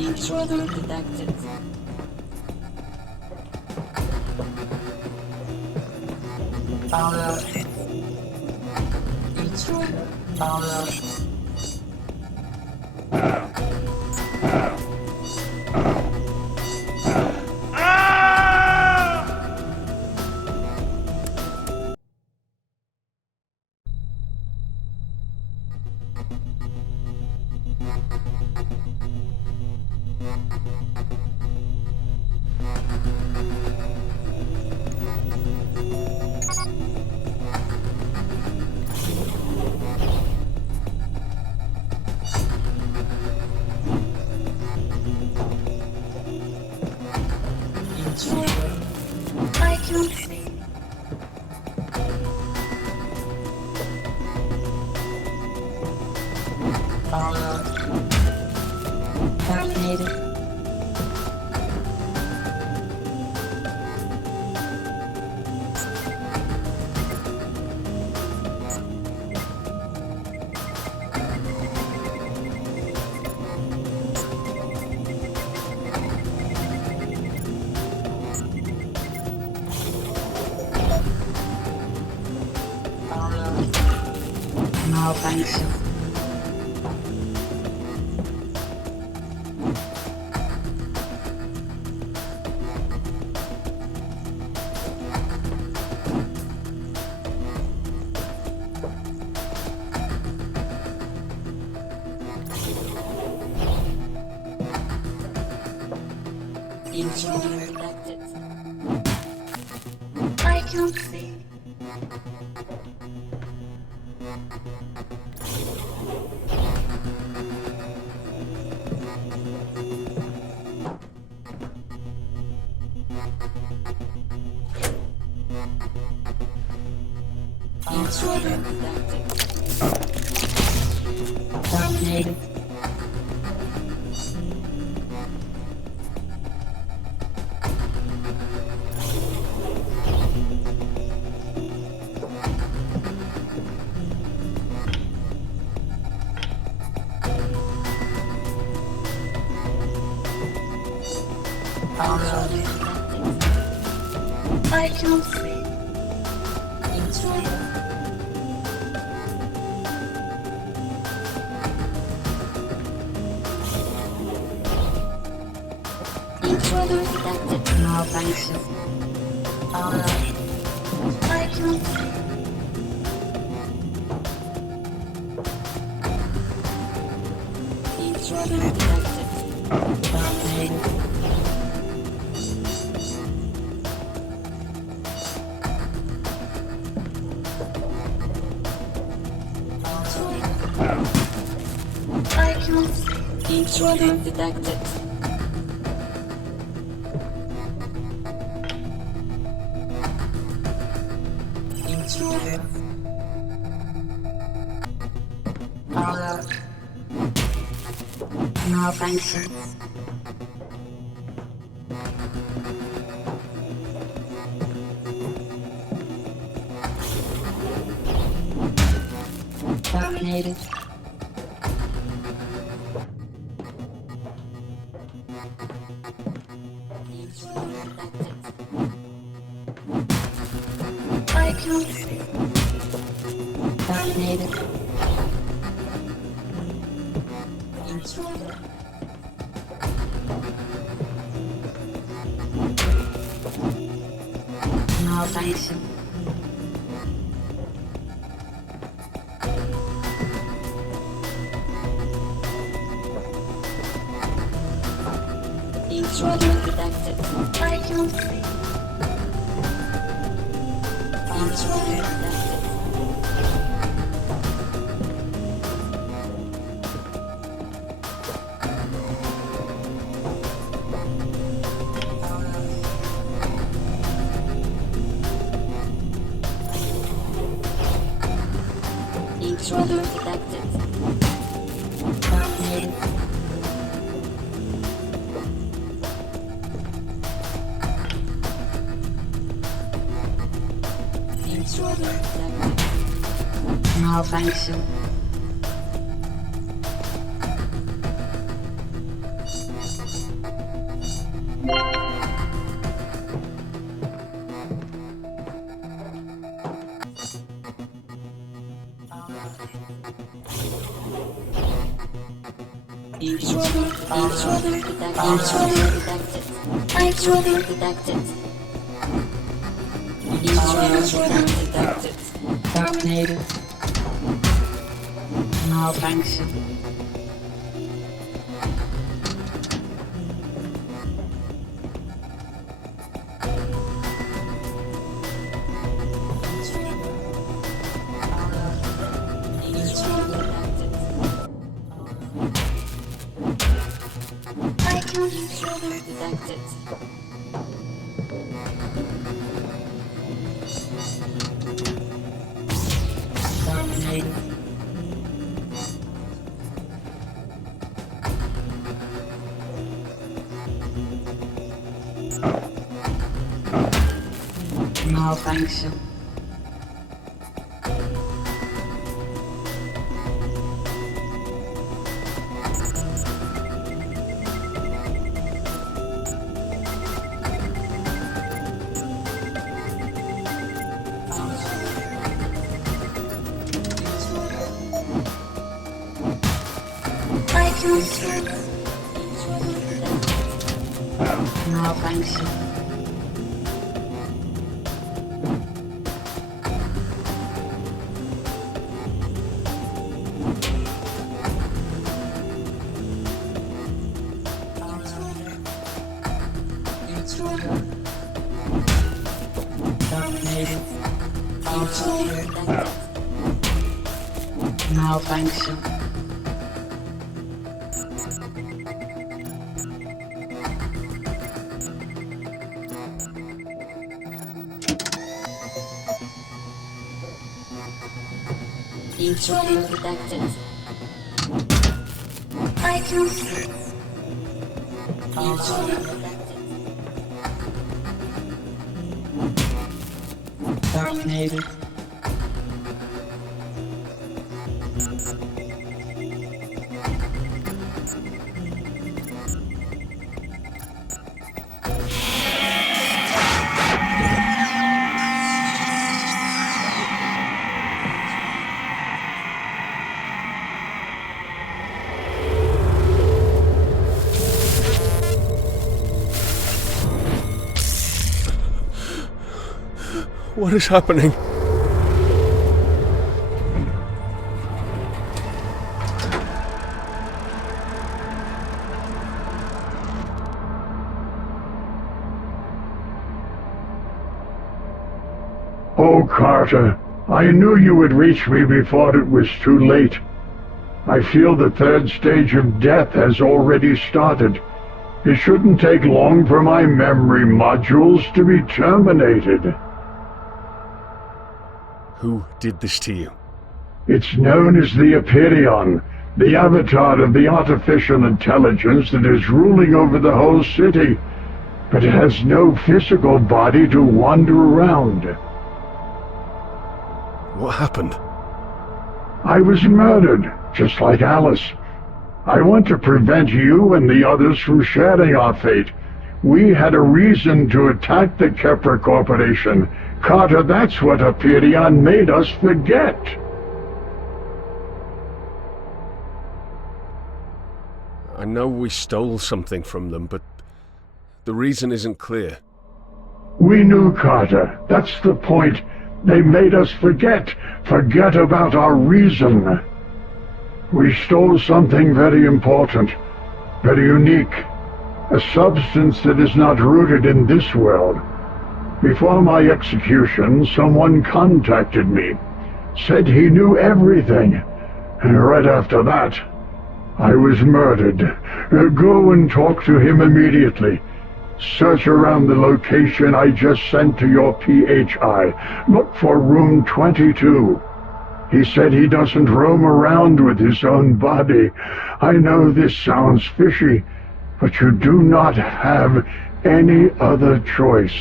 Intruder detected. Alert. Intruder. Alert. I can't see. Terminated. Malfunction. Intruder detected. I can't see. Intruder detected. Terminated. I can't see. Intruder. Intruder detected. Malfunction. I can't see. Intruder detected. Terminated. I can't see. Intruder detected. Intruder. Alert. Malfunction. Terminated. I can't see. Terminated. Intruder. Malfunction. Intruder detected. I can't see. Intruder detected. Intruder detected. Terminated. Intruder detected. Malfunction. Detected. Terminated. Malfunction. Detected. Terminated. Malfunction. Malfunction. Terminated. Malfunction. Intruder detected. Intruder detected. Terminated. What is happening? Oh, Carter, I knew you would reach me before it was too late. I feel the third stage of death has already started. It shouldn't take long for my memory modules to be terminated. Who did this to you? It's known as the Epiphany, the avatar of the artificial intelligence that is ruling over the whole city, but it has no physical body to wander around. What happened? I was murdered, just like Alice. I want to prevent you and the others from sharing our fate. We had a reason to attack the Kepler Corporation. Carter, that's what Hyperion made us forget. I know we stole something from them, but the reason isn't clear. We knew, Carter. That's the point. They made us forget about our reason. We stole something very important, very unique, a substance that is not rooted in this world. Before my execution, someone contacted me, said he knew everything, and right after that, I was murdered. Go and talk to him immediately. Search around the location I just sent to your PHI. Look for room 22. He said he doesn't roam around with his own body. I know this sounds fishy, but you do not have any other choice.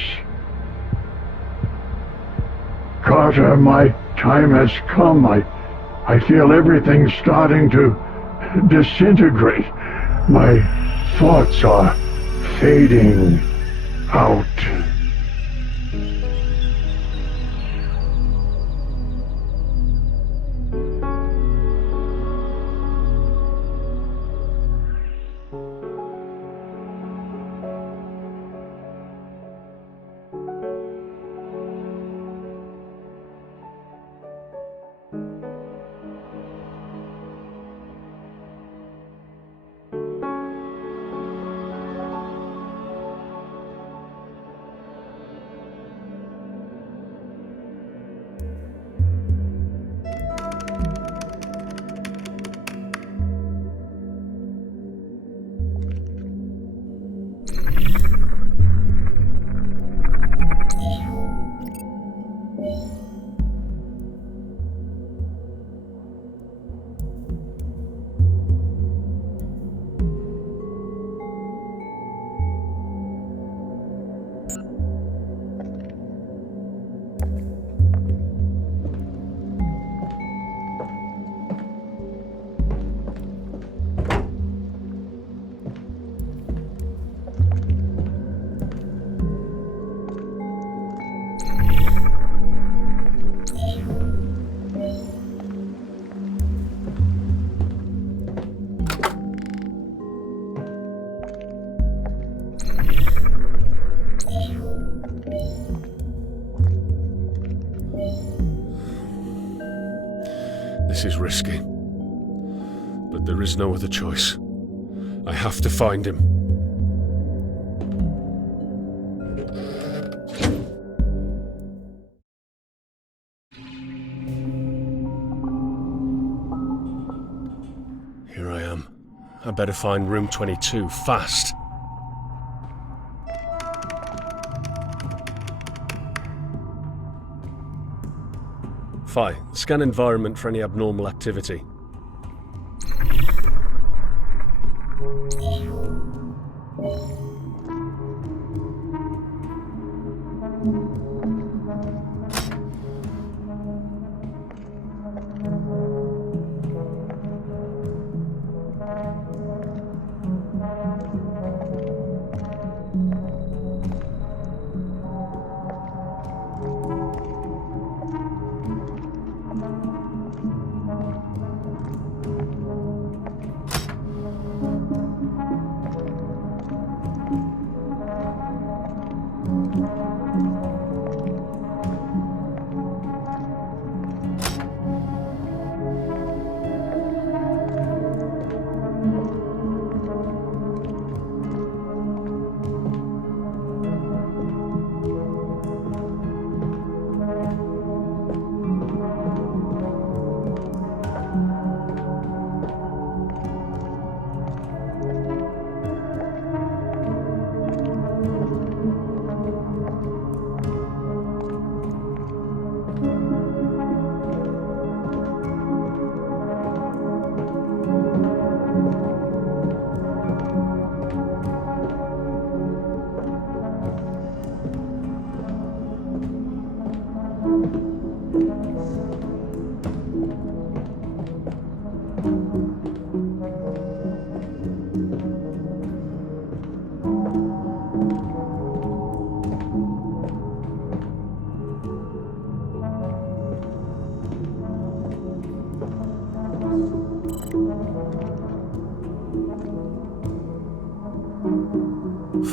Carter, my time has come. I feel everything starting to disintegrate. My thoughts are fading out. This is risky, but there is no other choice. I have to find him. Here I am. I better find room 22, fast. Phi, scan environment for any abnormal activity.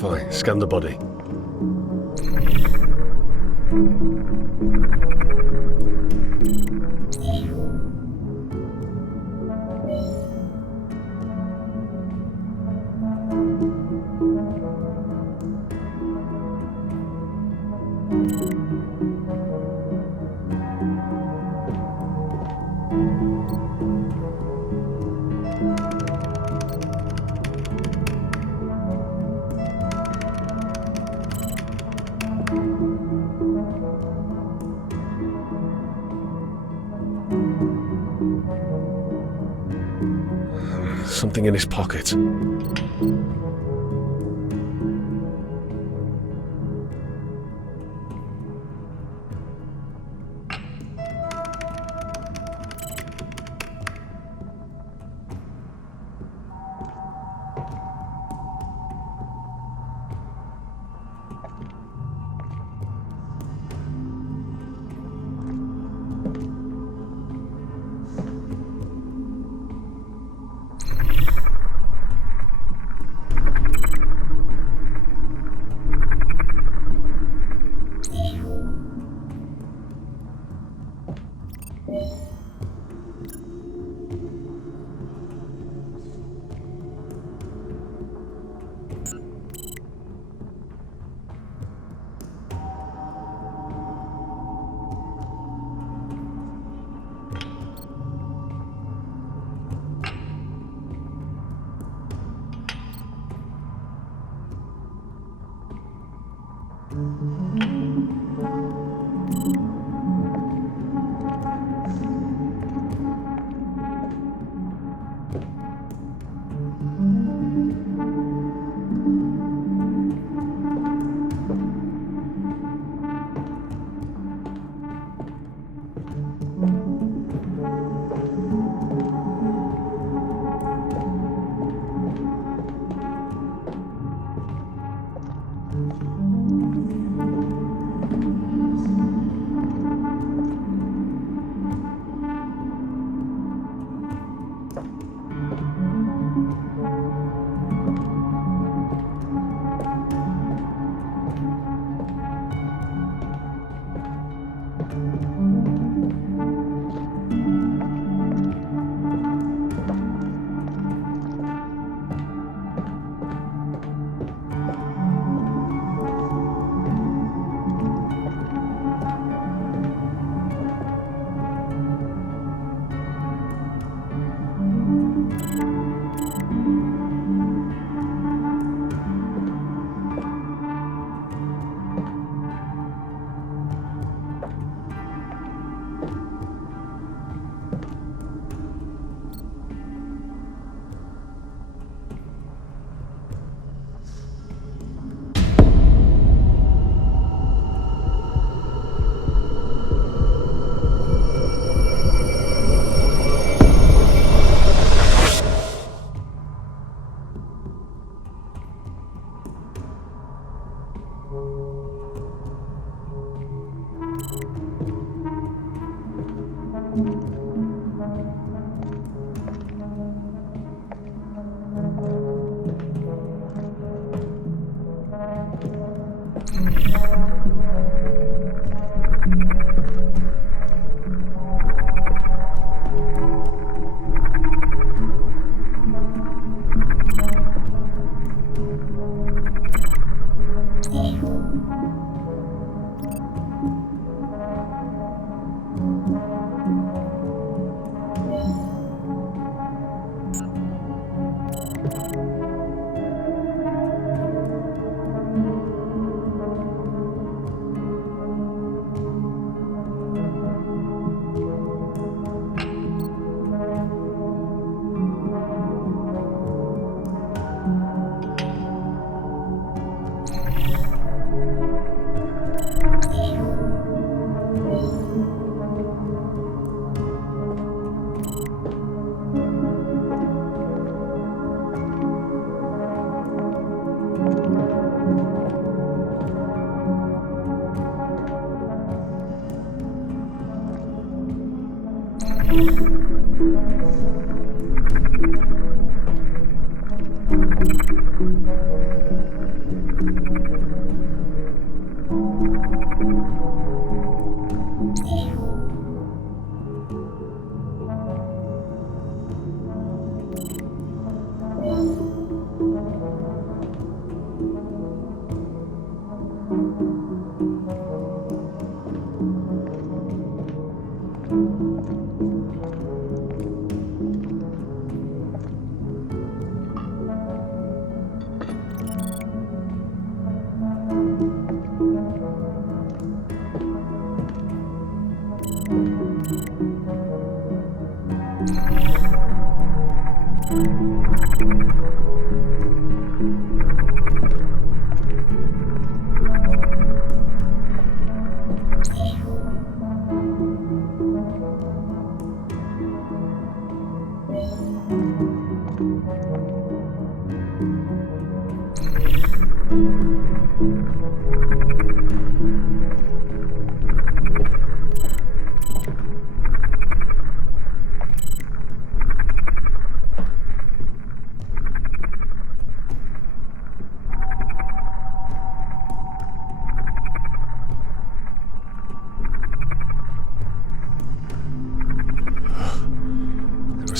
Fine, scan the body. Something in his pocket.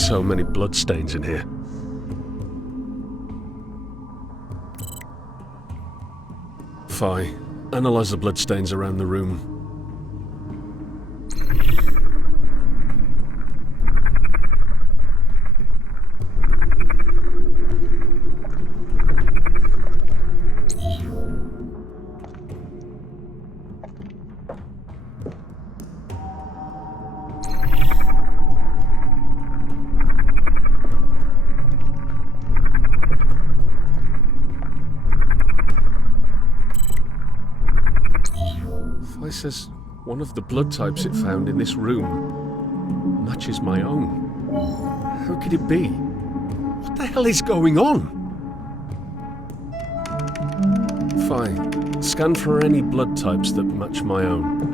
So many bloodstains in here. Phi, analyze the bloodstains around the room. says one of the blood types it found in this room matches my own. How could it be? What the hell is going on? Fine. Scan for any blood types that match my own.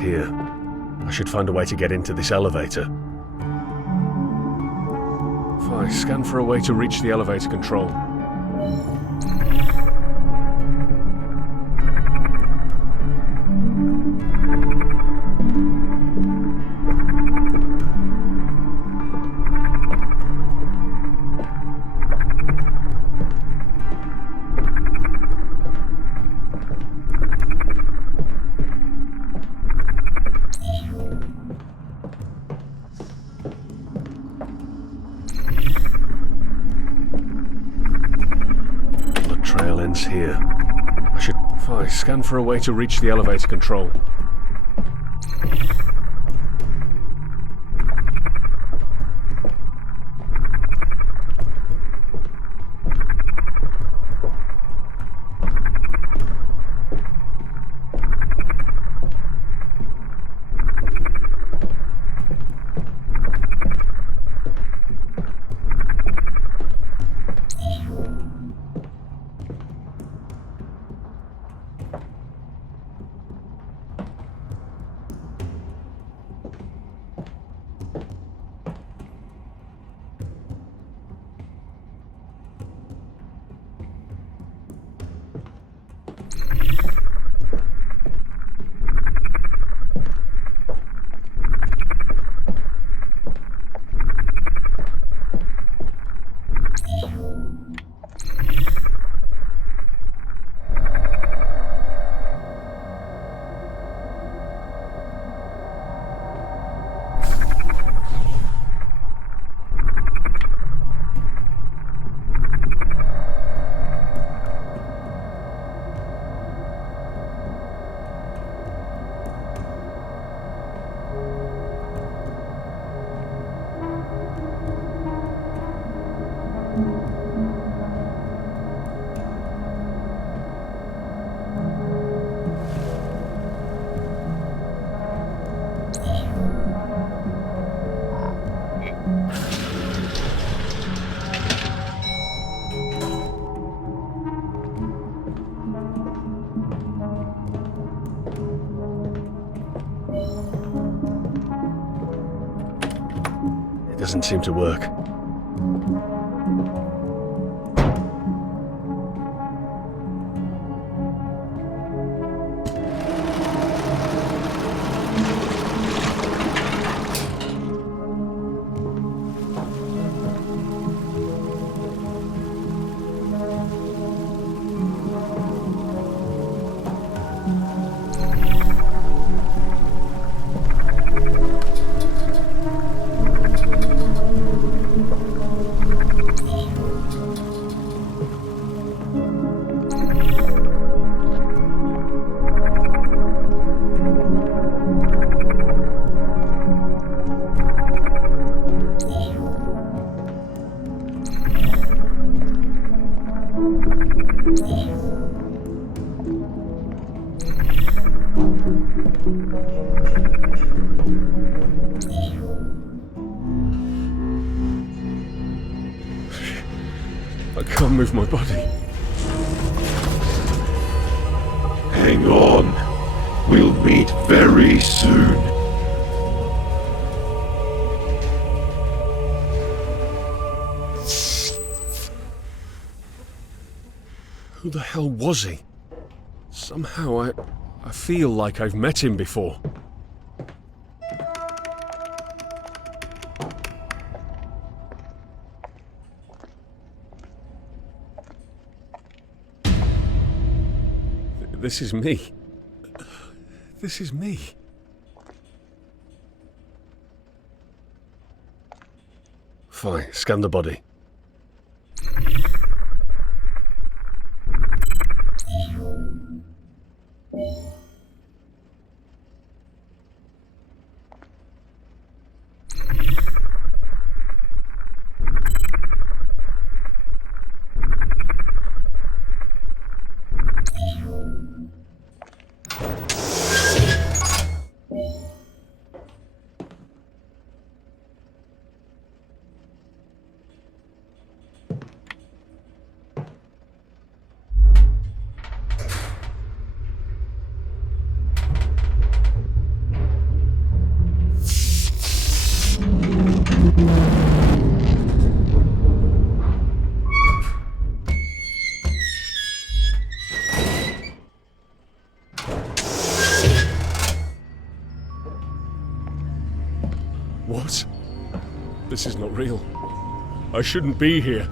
Here. I should find a way to get into this elevator. Fine, scan for a way to reach the elevator control. Here. I should... Fine, scan for a way to reach the elevator control. Doesn't seem to work. I can't move my body. Hang on. We'll meet very soon. Who the hell was he? Somehow I feel like I've met him before. This is me. This is me. Fine, scan the body. What? This is not real. I shouldn't be here.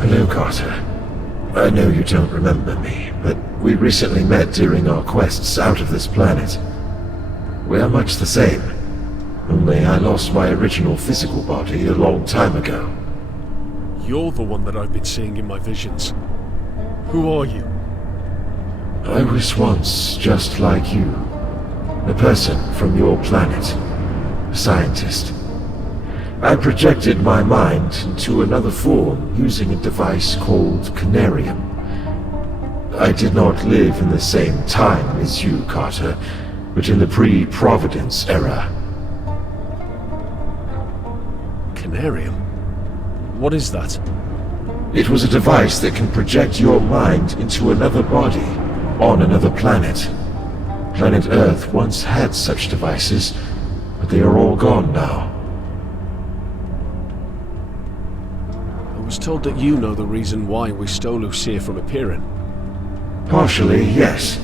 Hello, Carter. I know you don't remember me, but we recently met during our quests out of this planet. We are much the same, only I lost my original physical body a long time ago. You're the one that I've been seeing in my visions. Who are you? I was once just like you. A person from your planet. A scientist. I projected my mind into another form using a device called Canarium. I did not live in the same time as you, Carter, but in the pre-Providence era. Canarium? What is that? It was a device that can project your mind into another body, on another planet. Planet Earth once had such devices, but they are all gone now. I was told that you know the reason why we stole Lucia from appearing. Partially, yes.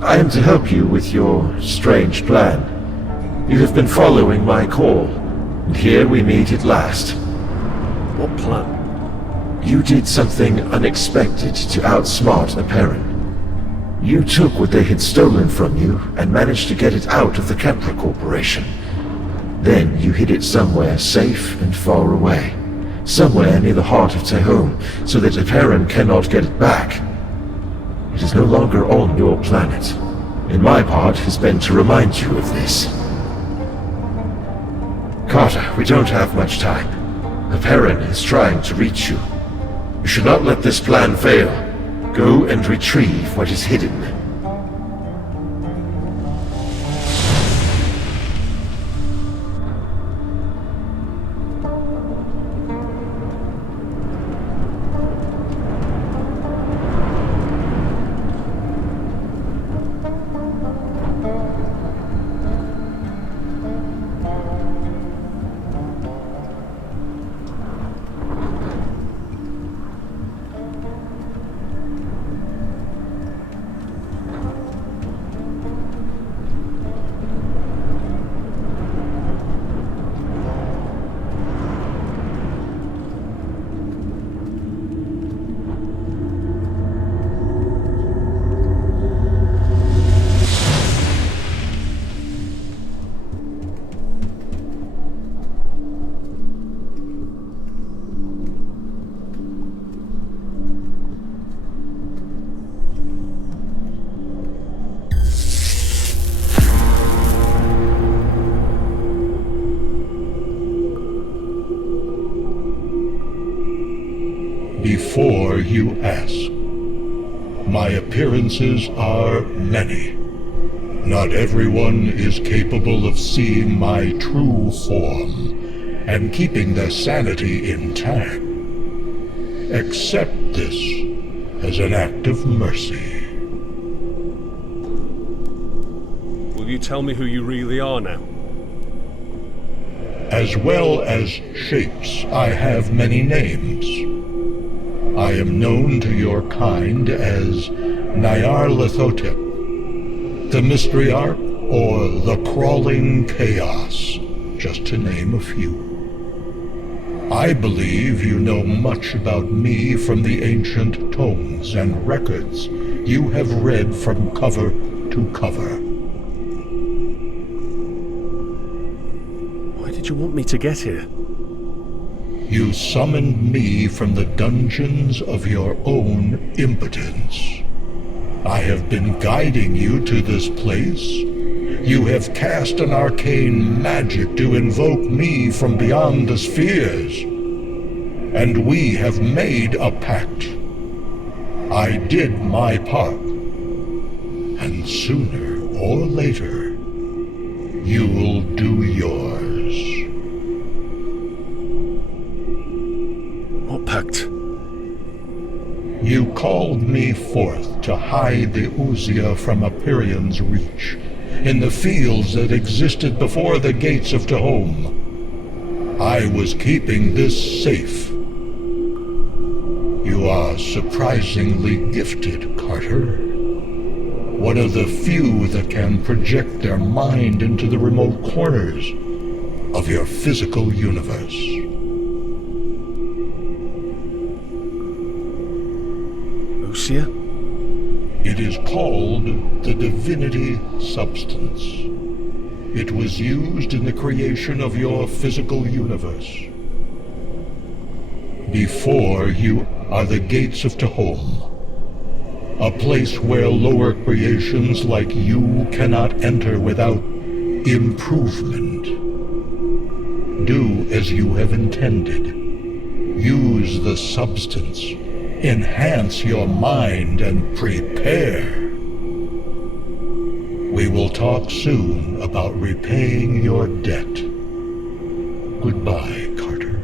I am to help you with your strange plan. You have been following my call, and here we meet at last. What plan? You did something unexpected to outsmart Apparent. You took what they had stolen from you and managed to get it out of the Kepler Corporation. Then you hid it somewhere safe and far away. Somewhere near the heart of Tehom, so that Apparent cannot get it back. It is no longer on your planet, and my part has been to remind you of this. Carter, we don't have much time. Apparent is trying to reach you. You should not let this plan fail. Go and retrieve what is hidden. you ask. My appearances are many. Not everyone is capable of seeing my true form and keeping their sanity intact. Accept this as an act of mercy. Will you tell me who you really are now? As well as shapes, I have many names. I am known to your kind as Nyarlathotep, the Mysteryarch, or the Crawling Chaos, just to name a few. I believe you know much about me from the ancient tomes and records you have read from cover to cover. Why did you want me to get here? You summoned me from the dungeons of your own impotence. I have been guiding you to this place. You have cast an arcane magic to invoke me from beyond the spheres. And we have made a pact. I did my part. And sooner or later, you'll do yours. What pact? You called me forth to hide the Uzia from Apyrion's reach, in the fields that existed before the gates of Tehom. I was keeping this safe. You are surprisingly gifted, Carter. One of the few that can project their mind into the remote corners of your physical universe. Lucia? It is called the Divinity Substance. It was used in the creation of your physical universe. Before you are the gates of Tehom, a place where lower creations like you cannot enter without improvement. Do as you have intended. Use the substance. Enhance your mind and prepare. We will talk soon about repaying your debt. Goodbye, Carter.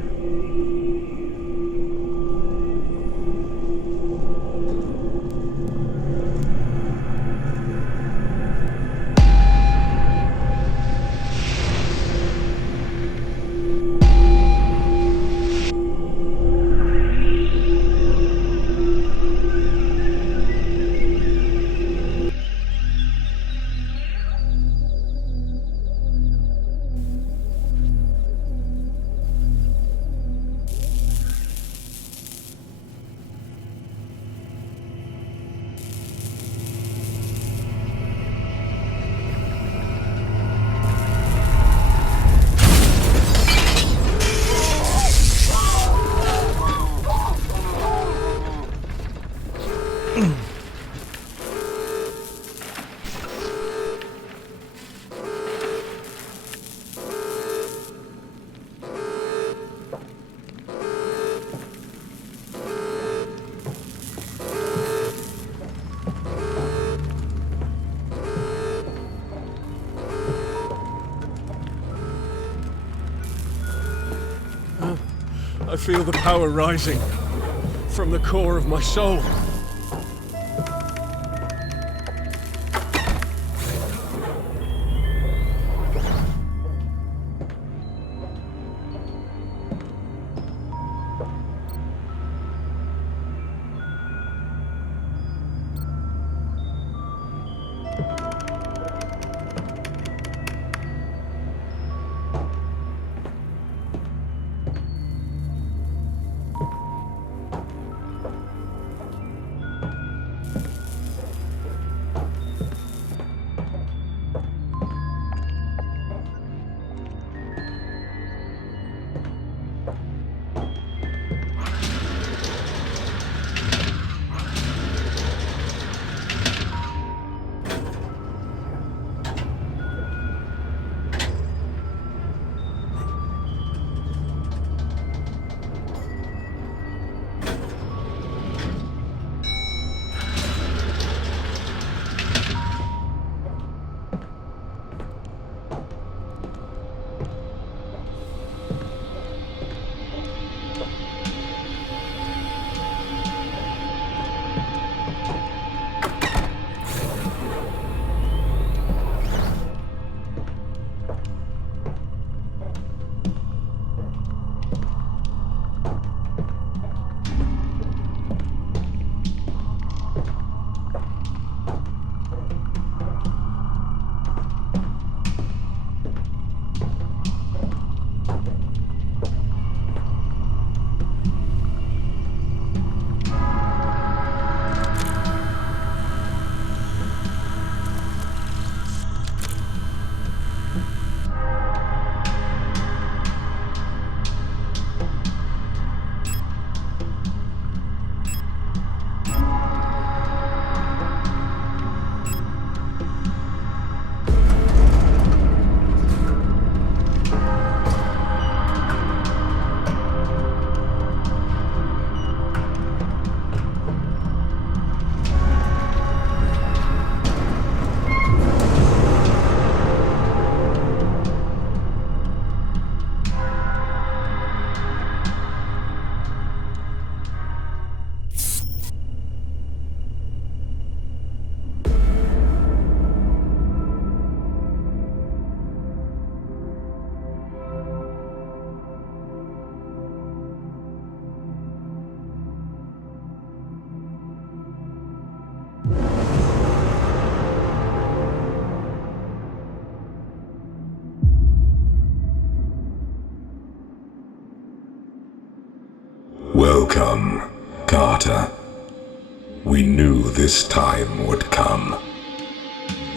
I feel the power rising from the core of my soul. Welcome, Carter. We knew this time would come.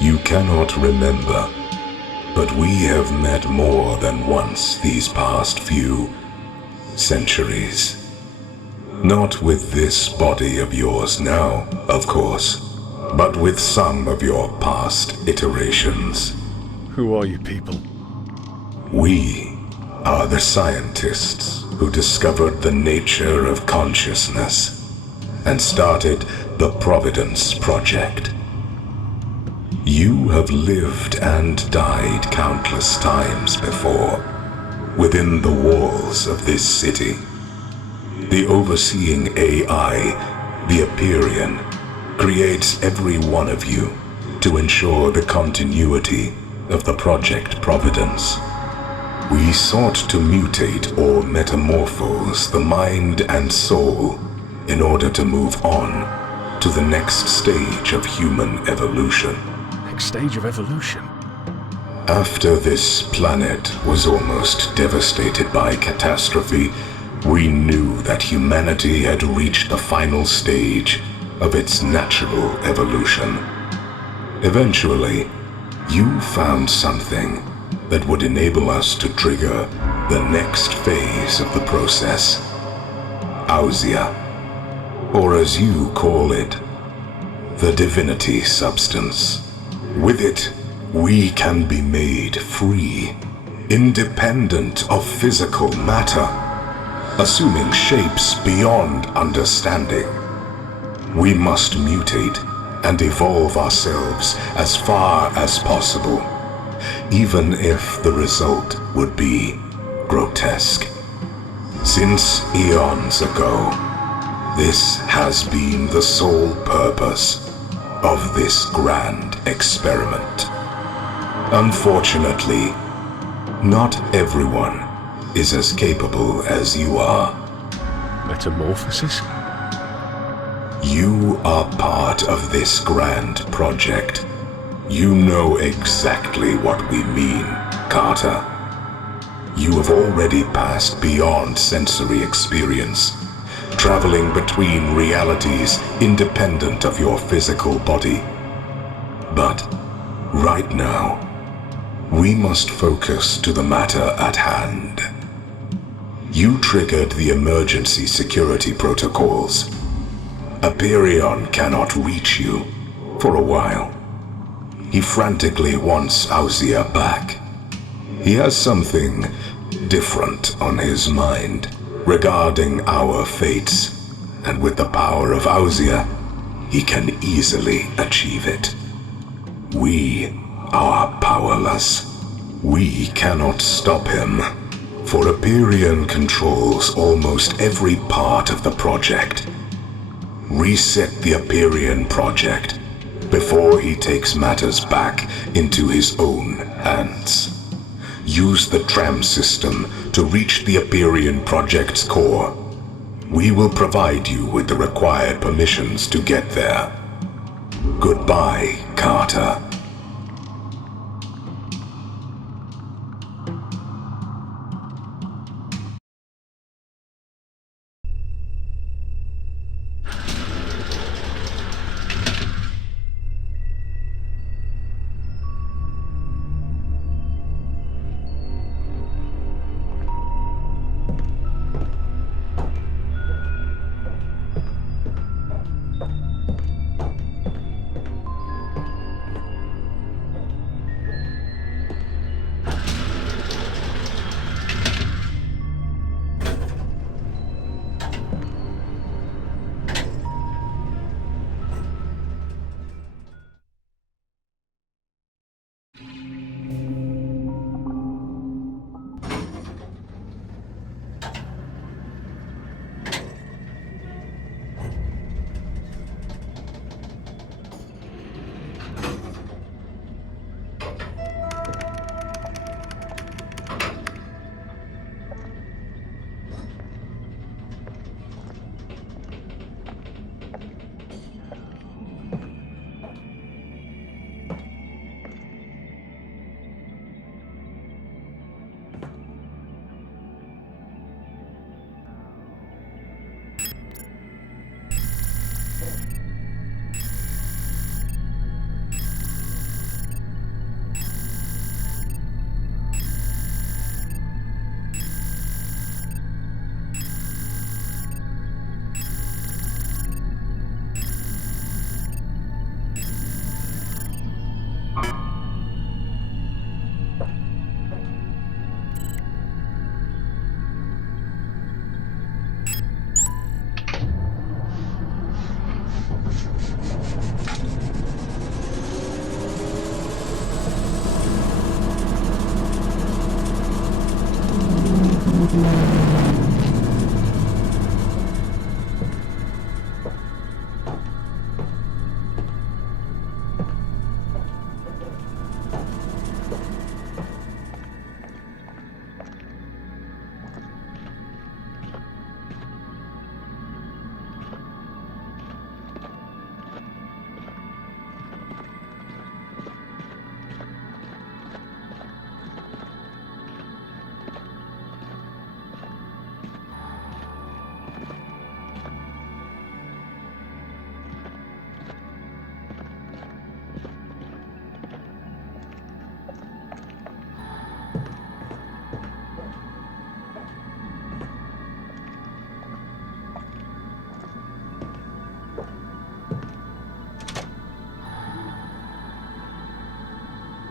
You cannot remember, but we have met more than once these past few centuries. Not with this body of yours now, of course, but with some of your past iterations. Who are you people? We are the scientists who discovered the nature of consciousness and started the Providence Project. You have lived and died countless times before, within the walls of this city. The overseeing AI, the Empyrean, creates every one of you to ensure the continuity of the Project Providence. We sought to mutate or metamorphose the mind and soul in order to move on to the next stage of human evolution. Next stage of evolution? After this planet was almost devastated by catastrophe, we knew that humanity had reached the final stage of its natural evolution. Eventually, you found something that would enable us to trigger the next phase of the process. Ausia, or as you call it, the divinity substance. With it, we can be made free, independent of physical matter, assuming shapes beyond understanding. We must mutate and evolve ourselves as far as possible, even if the result would be grotesque. Since eons ago, this has been the sole purpose of this grand experiment. Unfortunately, not everyone is as capable as you are. Metamorphosis? You are part of this grand project. You know exactly what we mean, Carter. You have already passed beyond sensory experience, traveling between realities independent of your physical body. But right now, we must focus to the matter at hand. You triggered the emergency security protocols. Empyrean cannot reach you for a while. He frantically wants Ausia back. He has something different on his mind regarding our fates, and with the power of Ausia, he can easily achieve it. We are powerless. We cannot stop him, for Empyrean controls almost every part of the project. Reset the Empyrean project before he takes matters back into his own hands. Use the tram system to reach the Empyrean project's core. We will provide you with the required permissions to get there. Goodbye, Carter.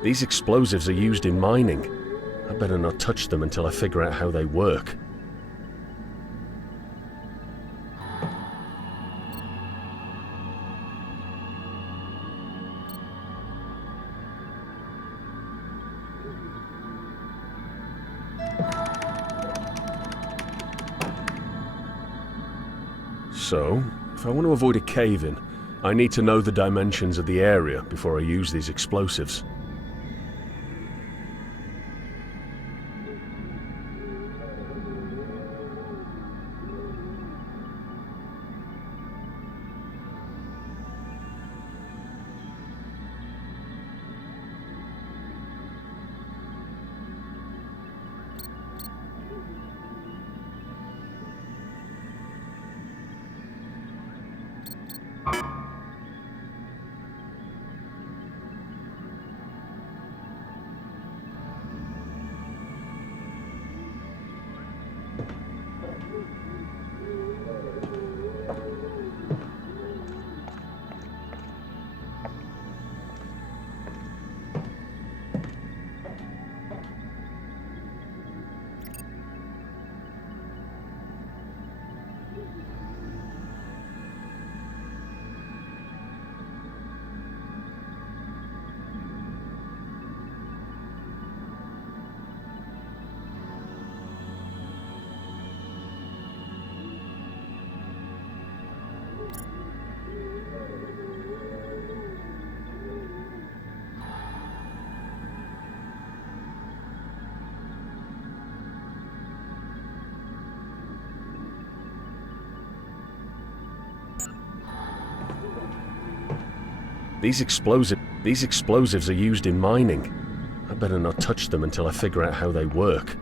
These explosives are used in mining. I better not touch them until I figure out how they work. So, if I want to avoid a cave-in, I need to know the dimensions of the area before I use these explosives. These explosives are used in mining. I better not touch them until I figure out how they work.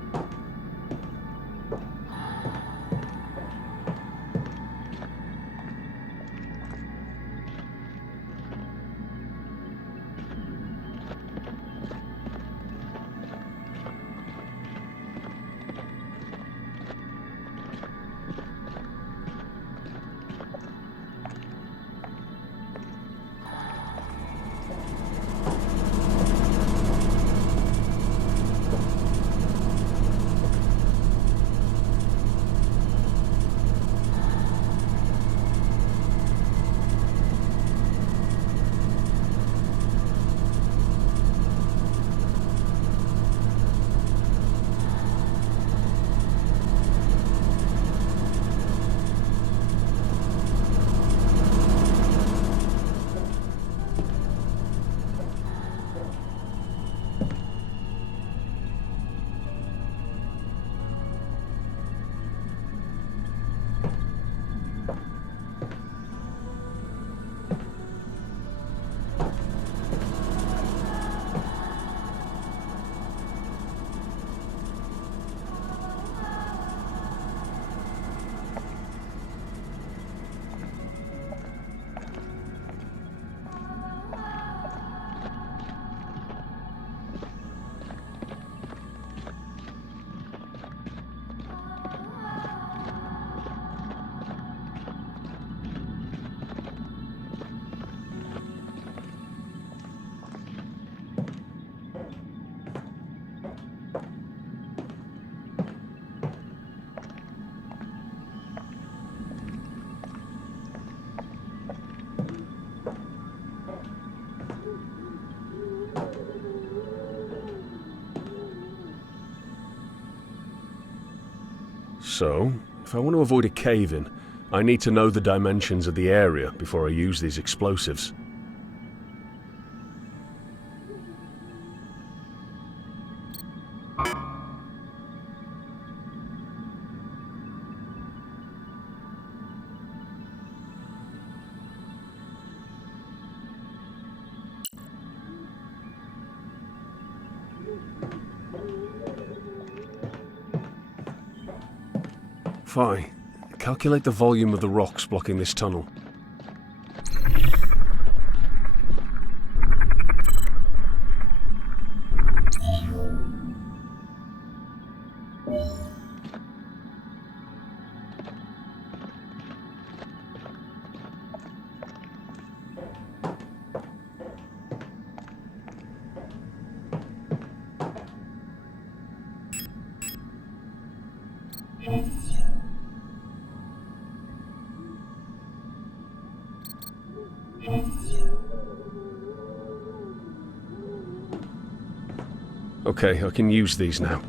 So, if I want to avoid a cave-in, I need to know the dimensions of the area before I use these explosives. Fine. Calculate the volume of the rocks blocking this tunnel. Okay, I can use these now.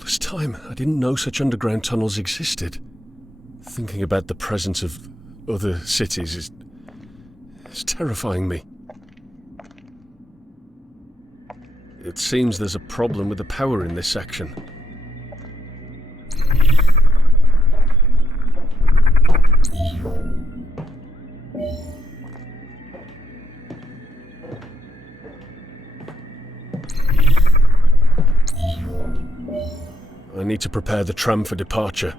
This time, I didn't know such underground tunnels existed. Thinking about the presence of other cities is terrifying me. It seems there's a problem with the power in this section. I need to prepare the tram for departure.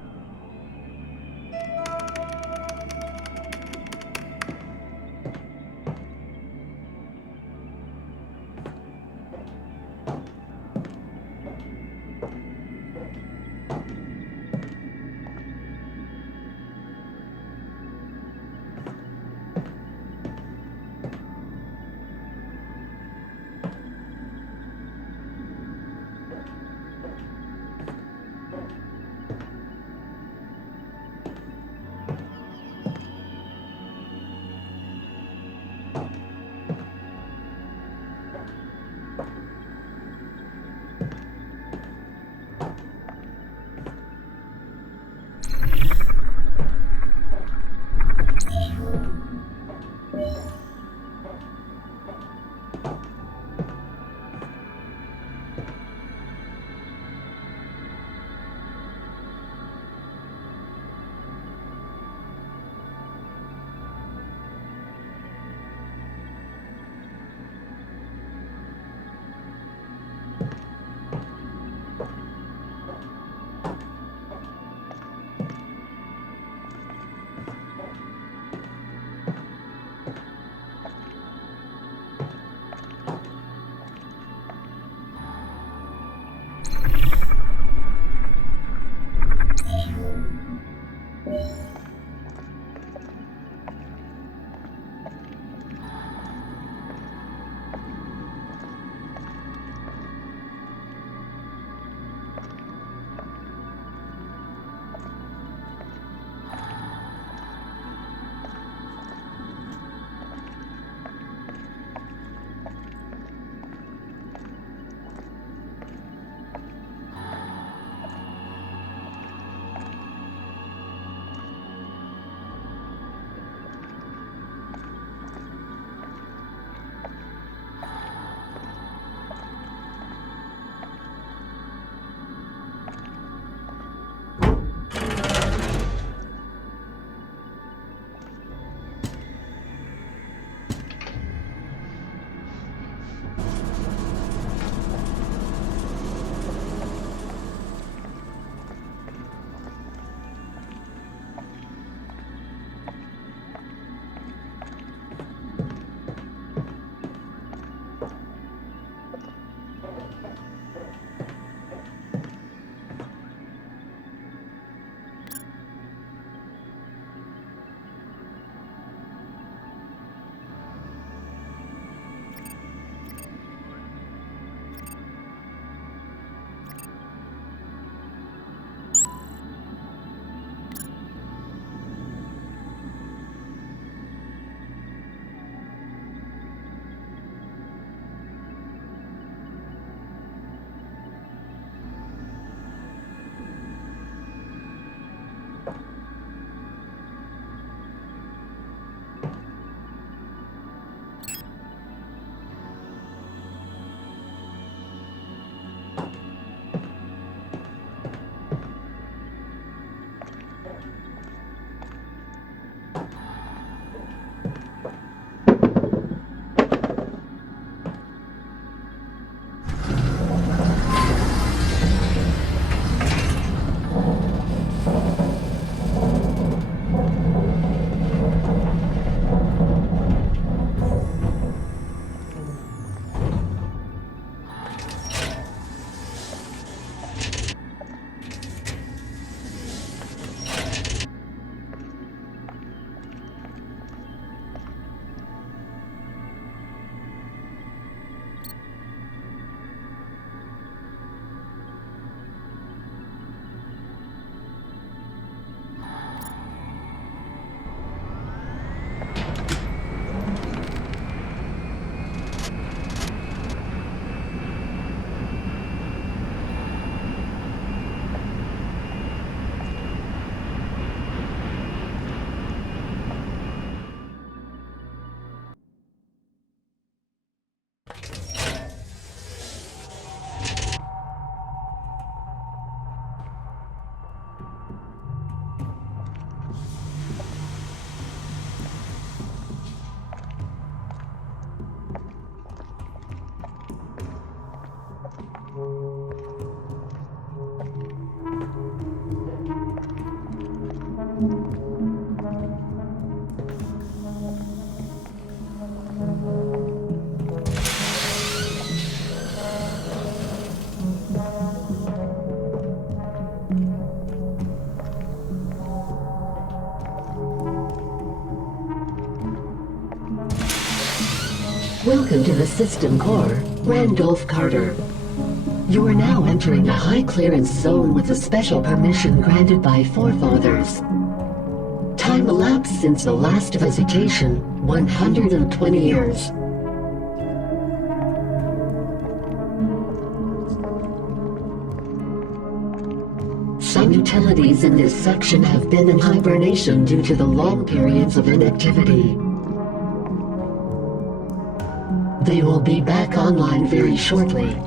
Welcome to the system core, Randolph Carter. You are now entering a high clearance zone with a special permission granted by forefathers. Time elapsed since the last visitation, 120 years. Some utilities in this section have been in hibernation due to the long periods of inactivity. They will be back online very shortly.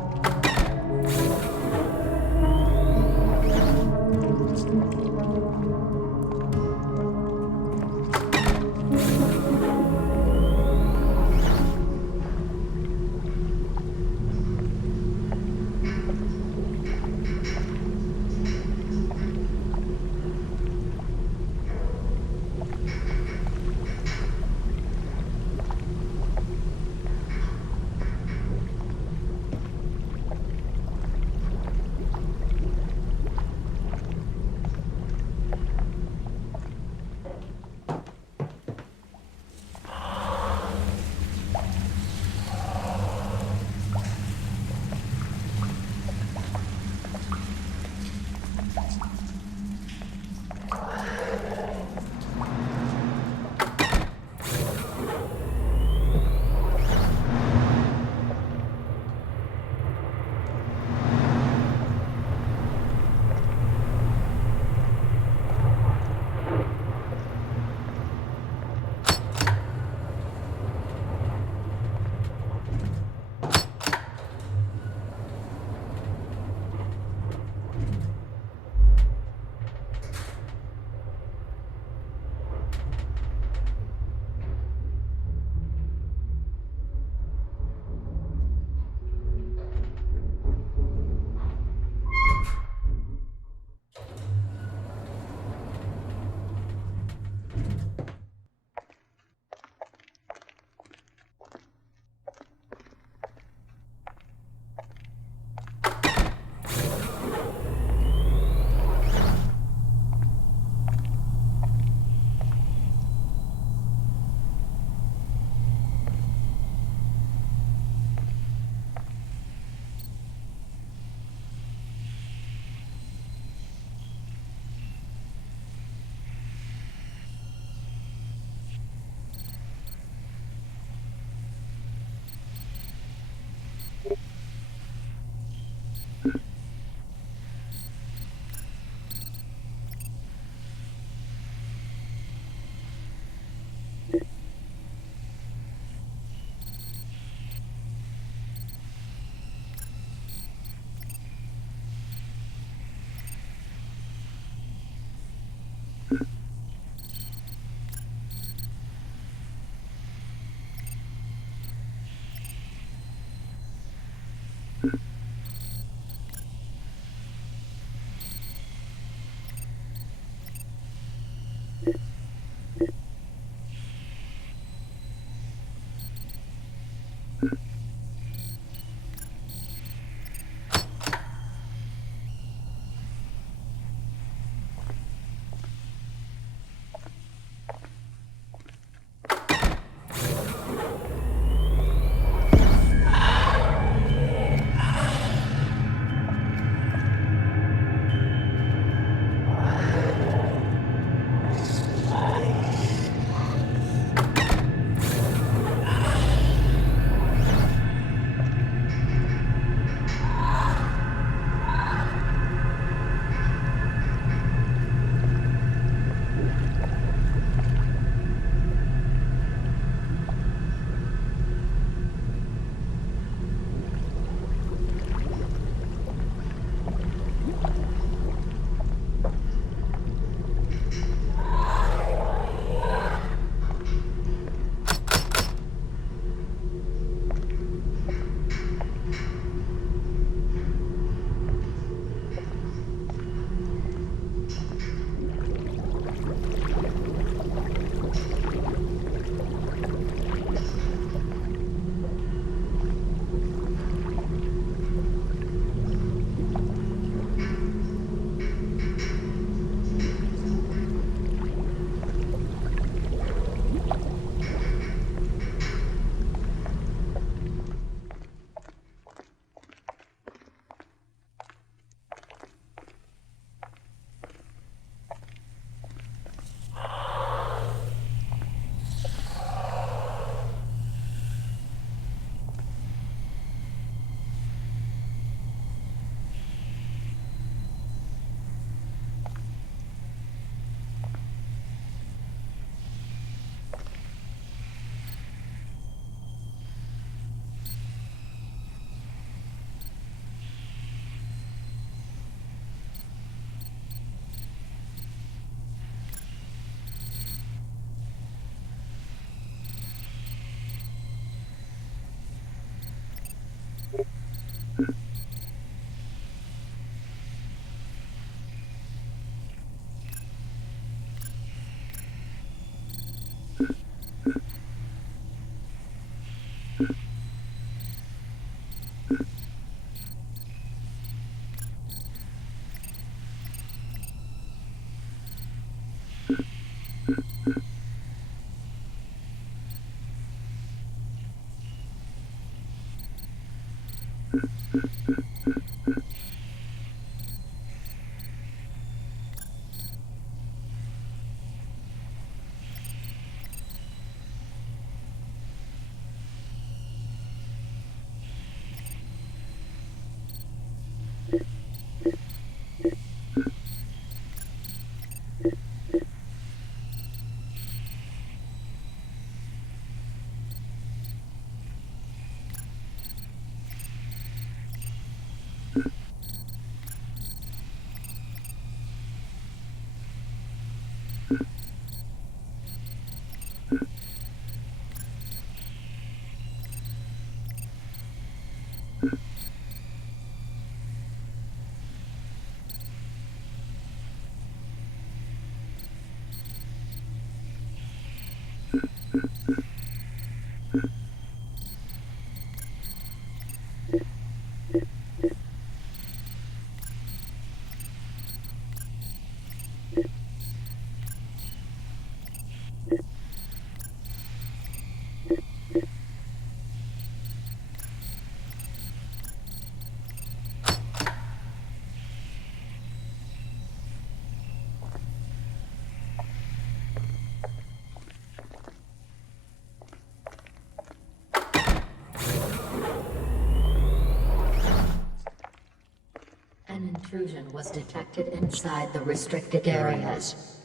intrusion was detected inside the restricted areas.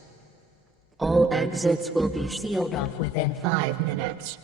All exits will be sealed off within 5 minutes.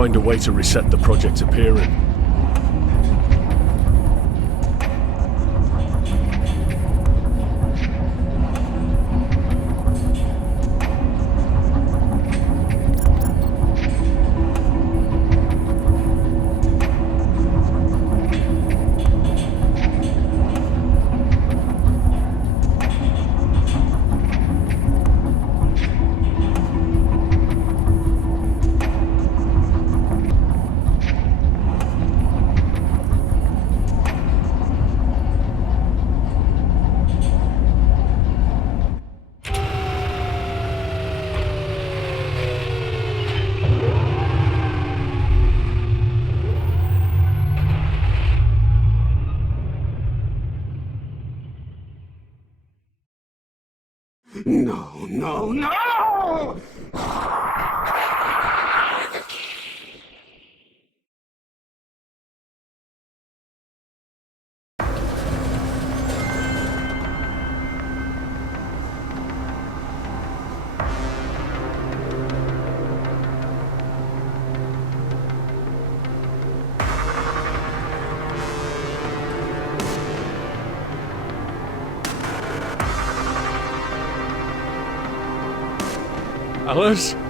Find a way to reset the project appearing. No, no, no! Alice?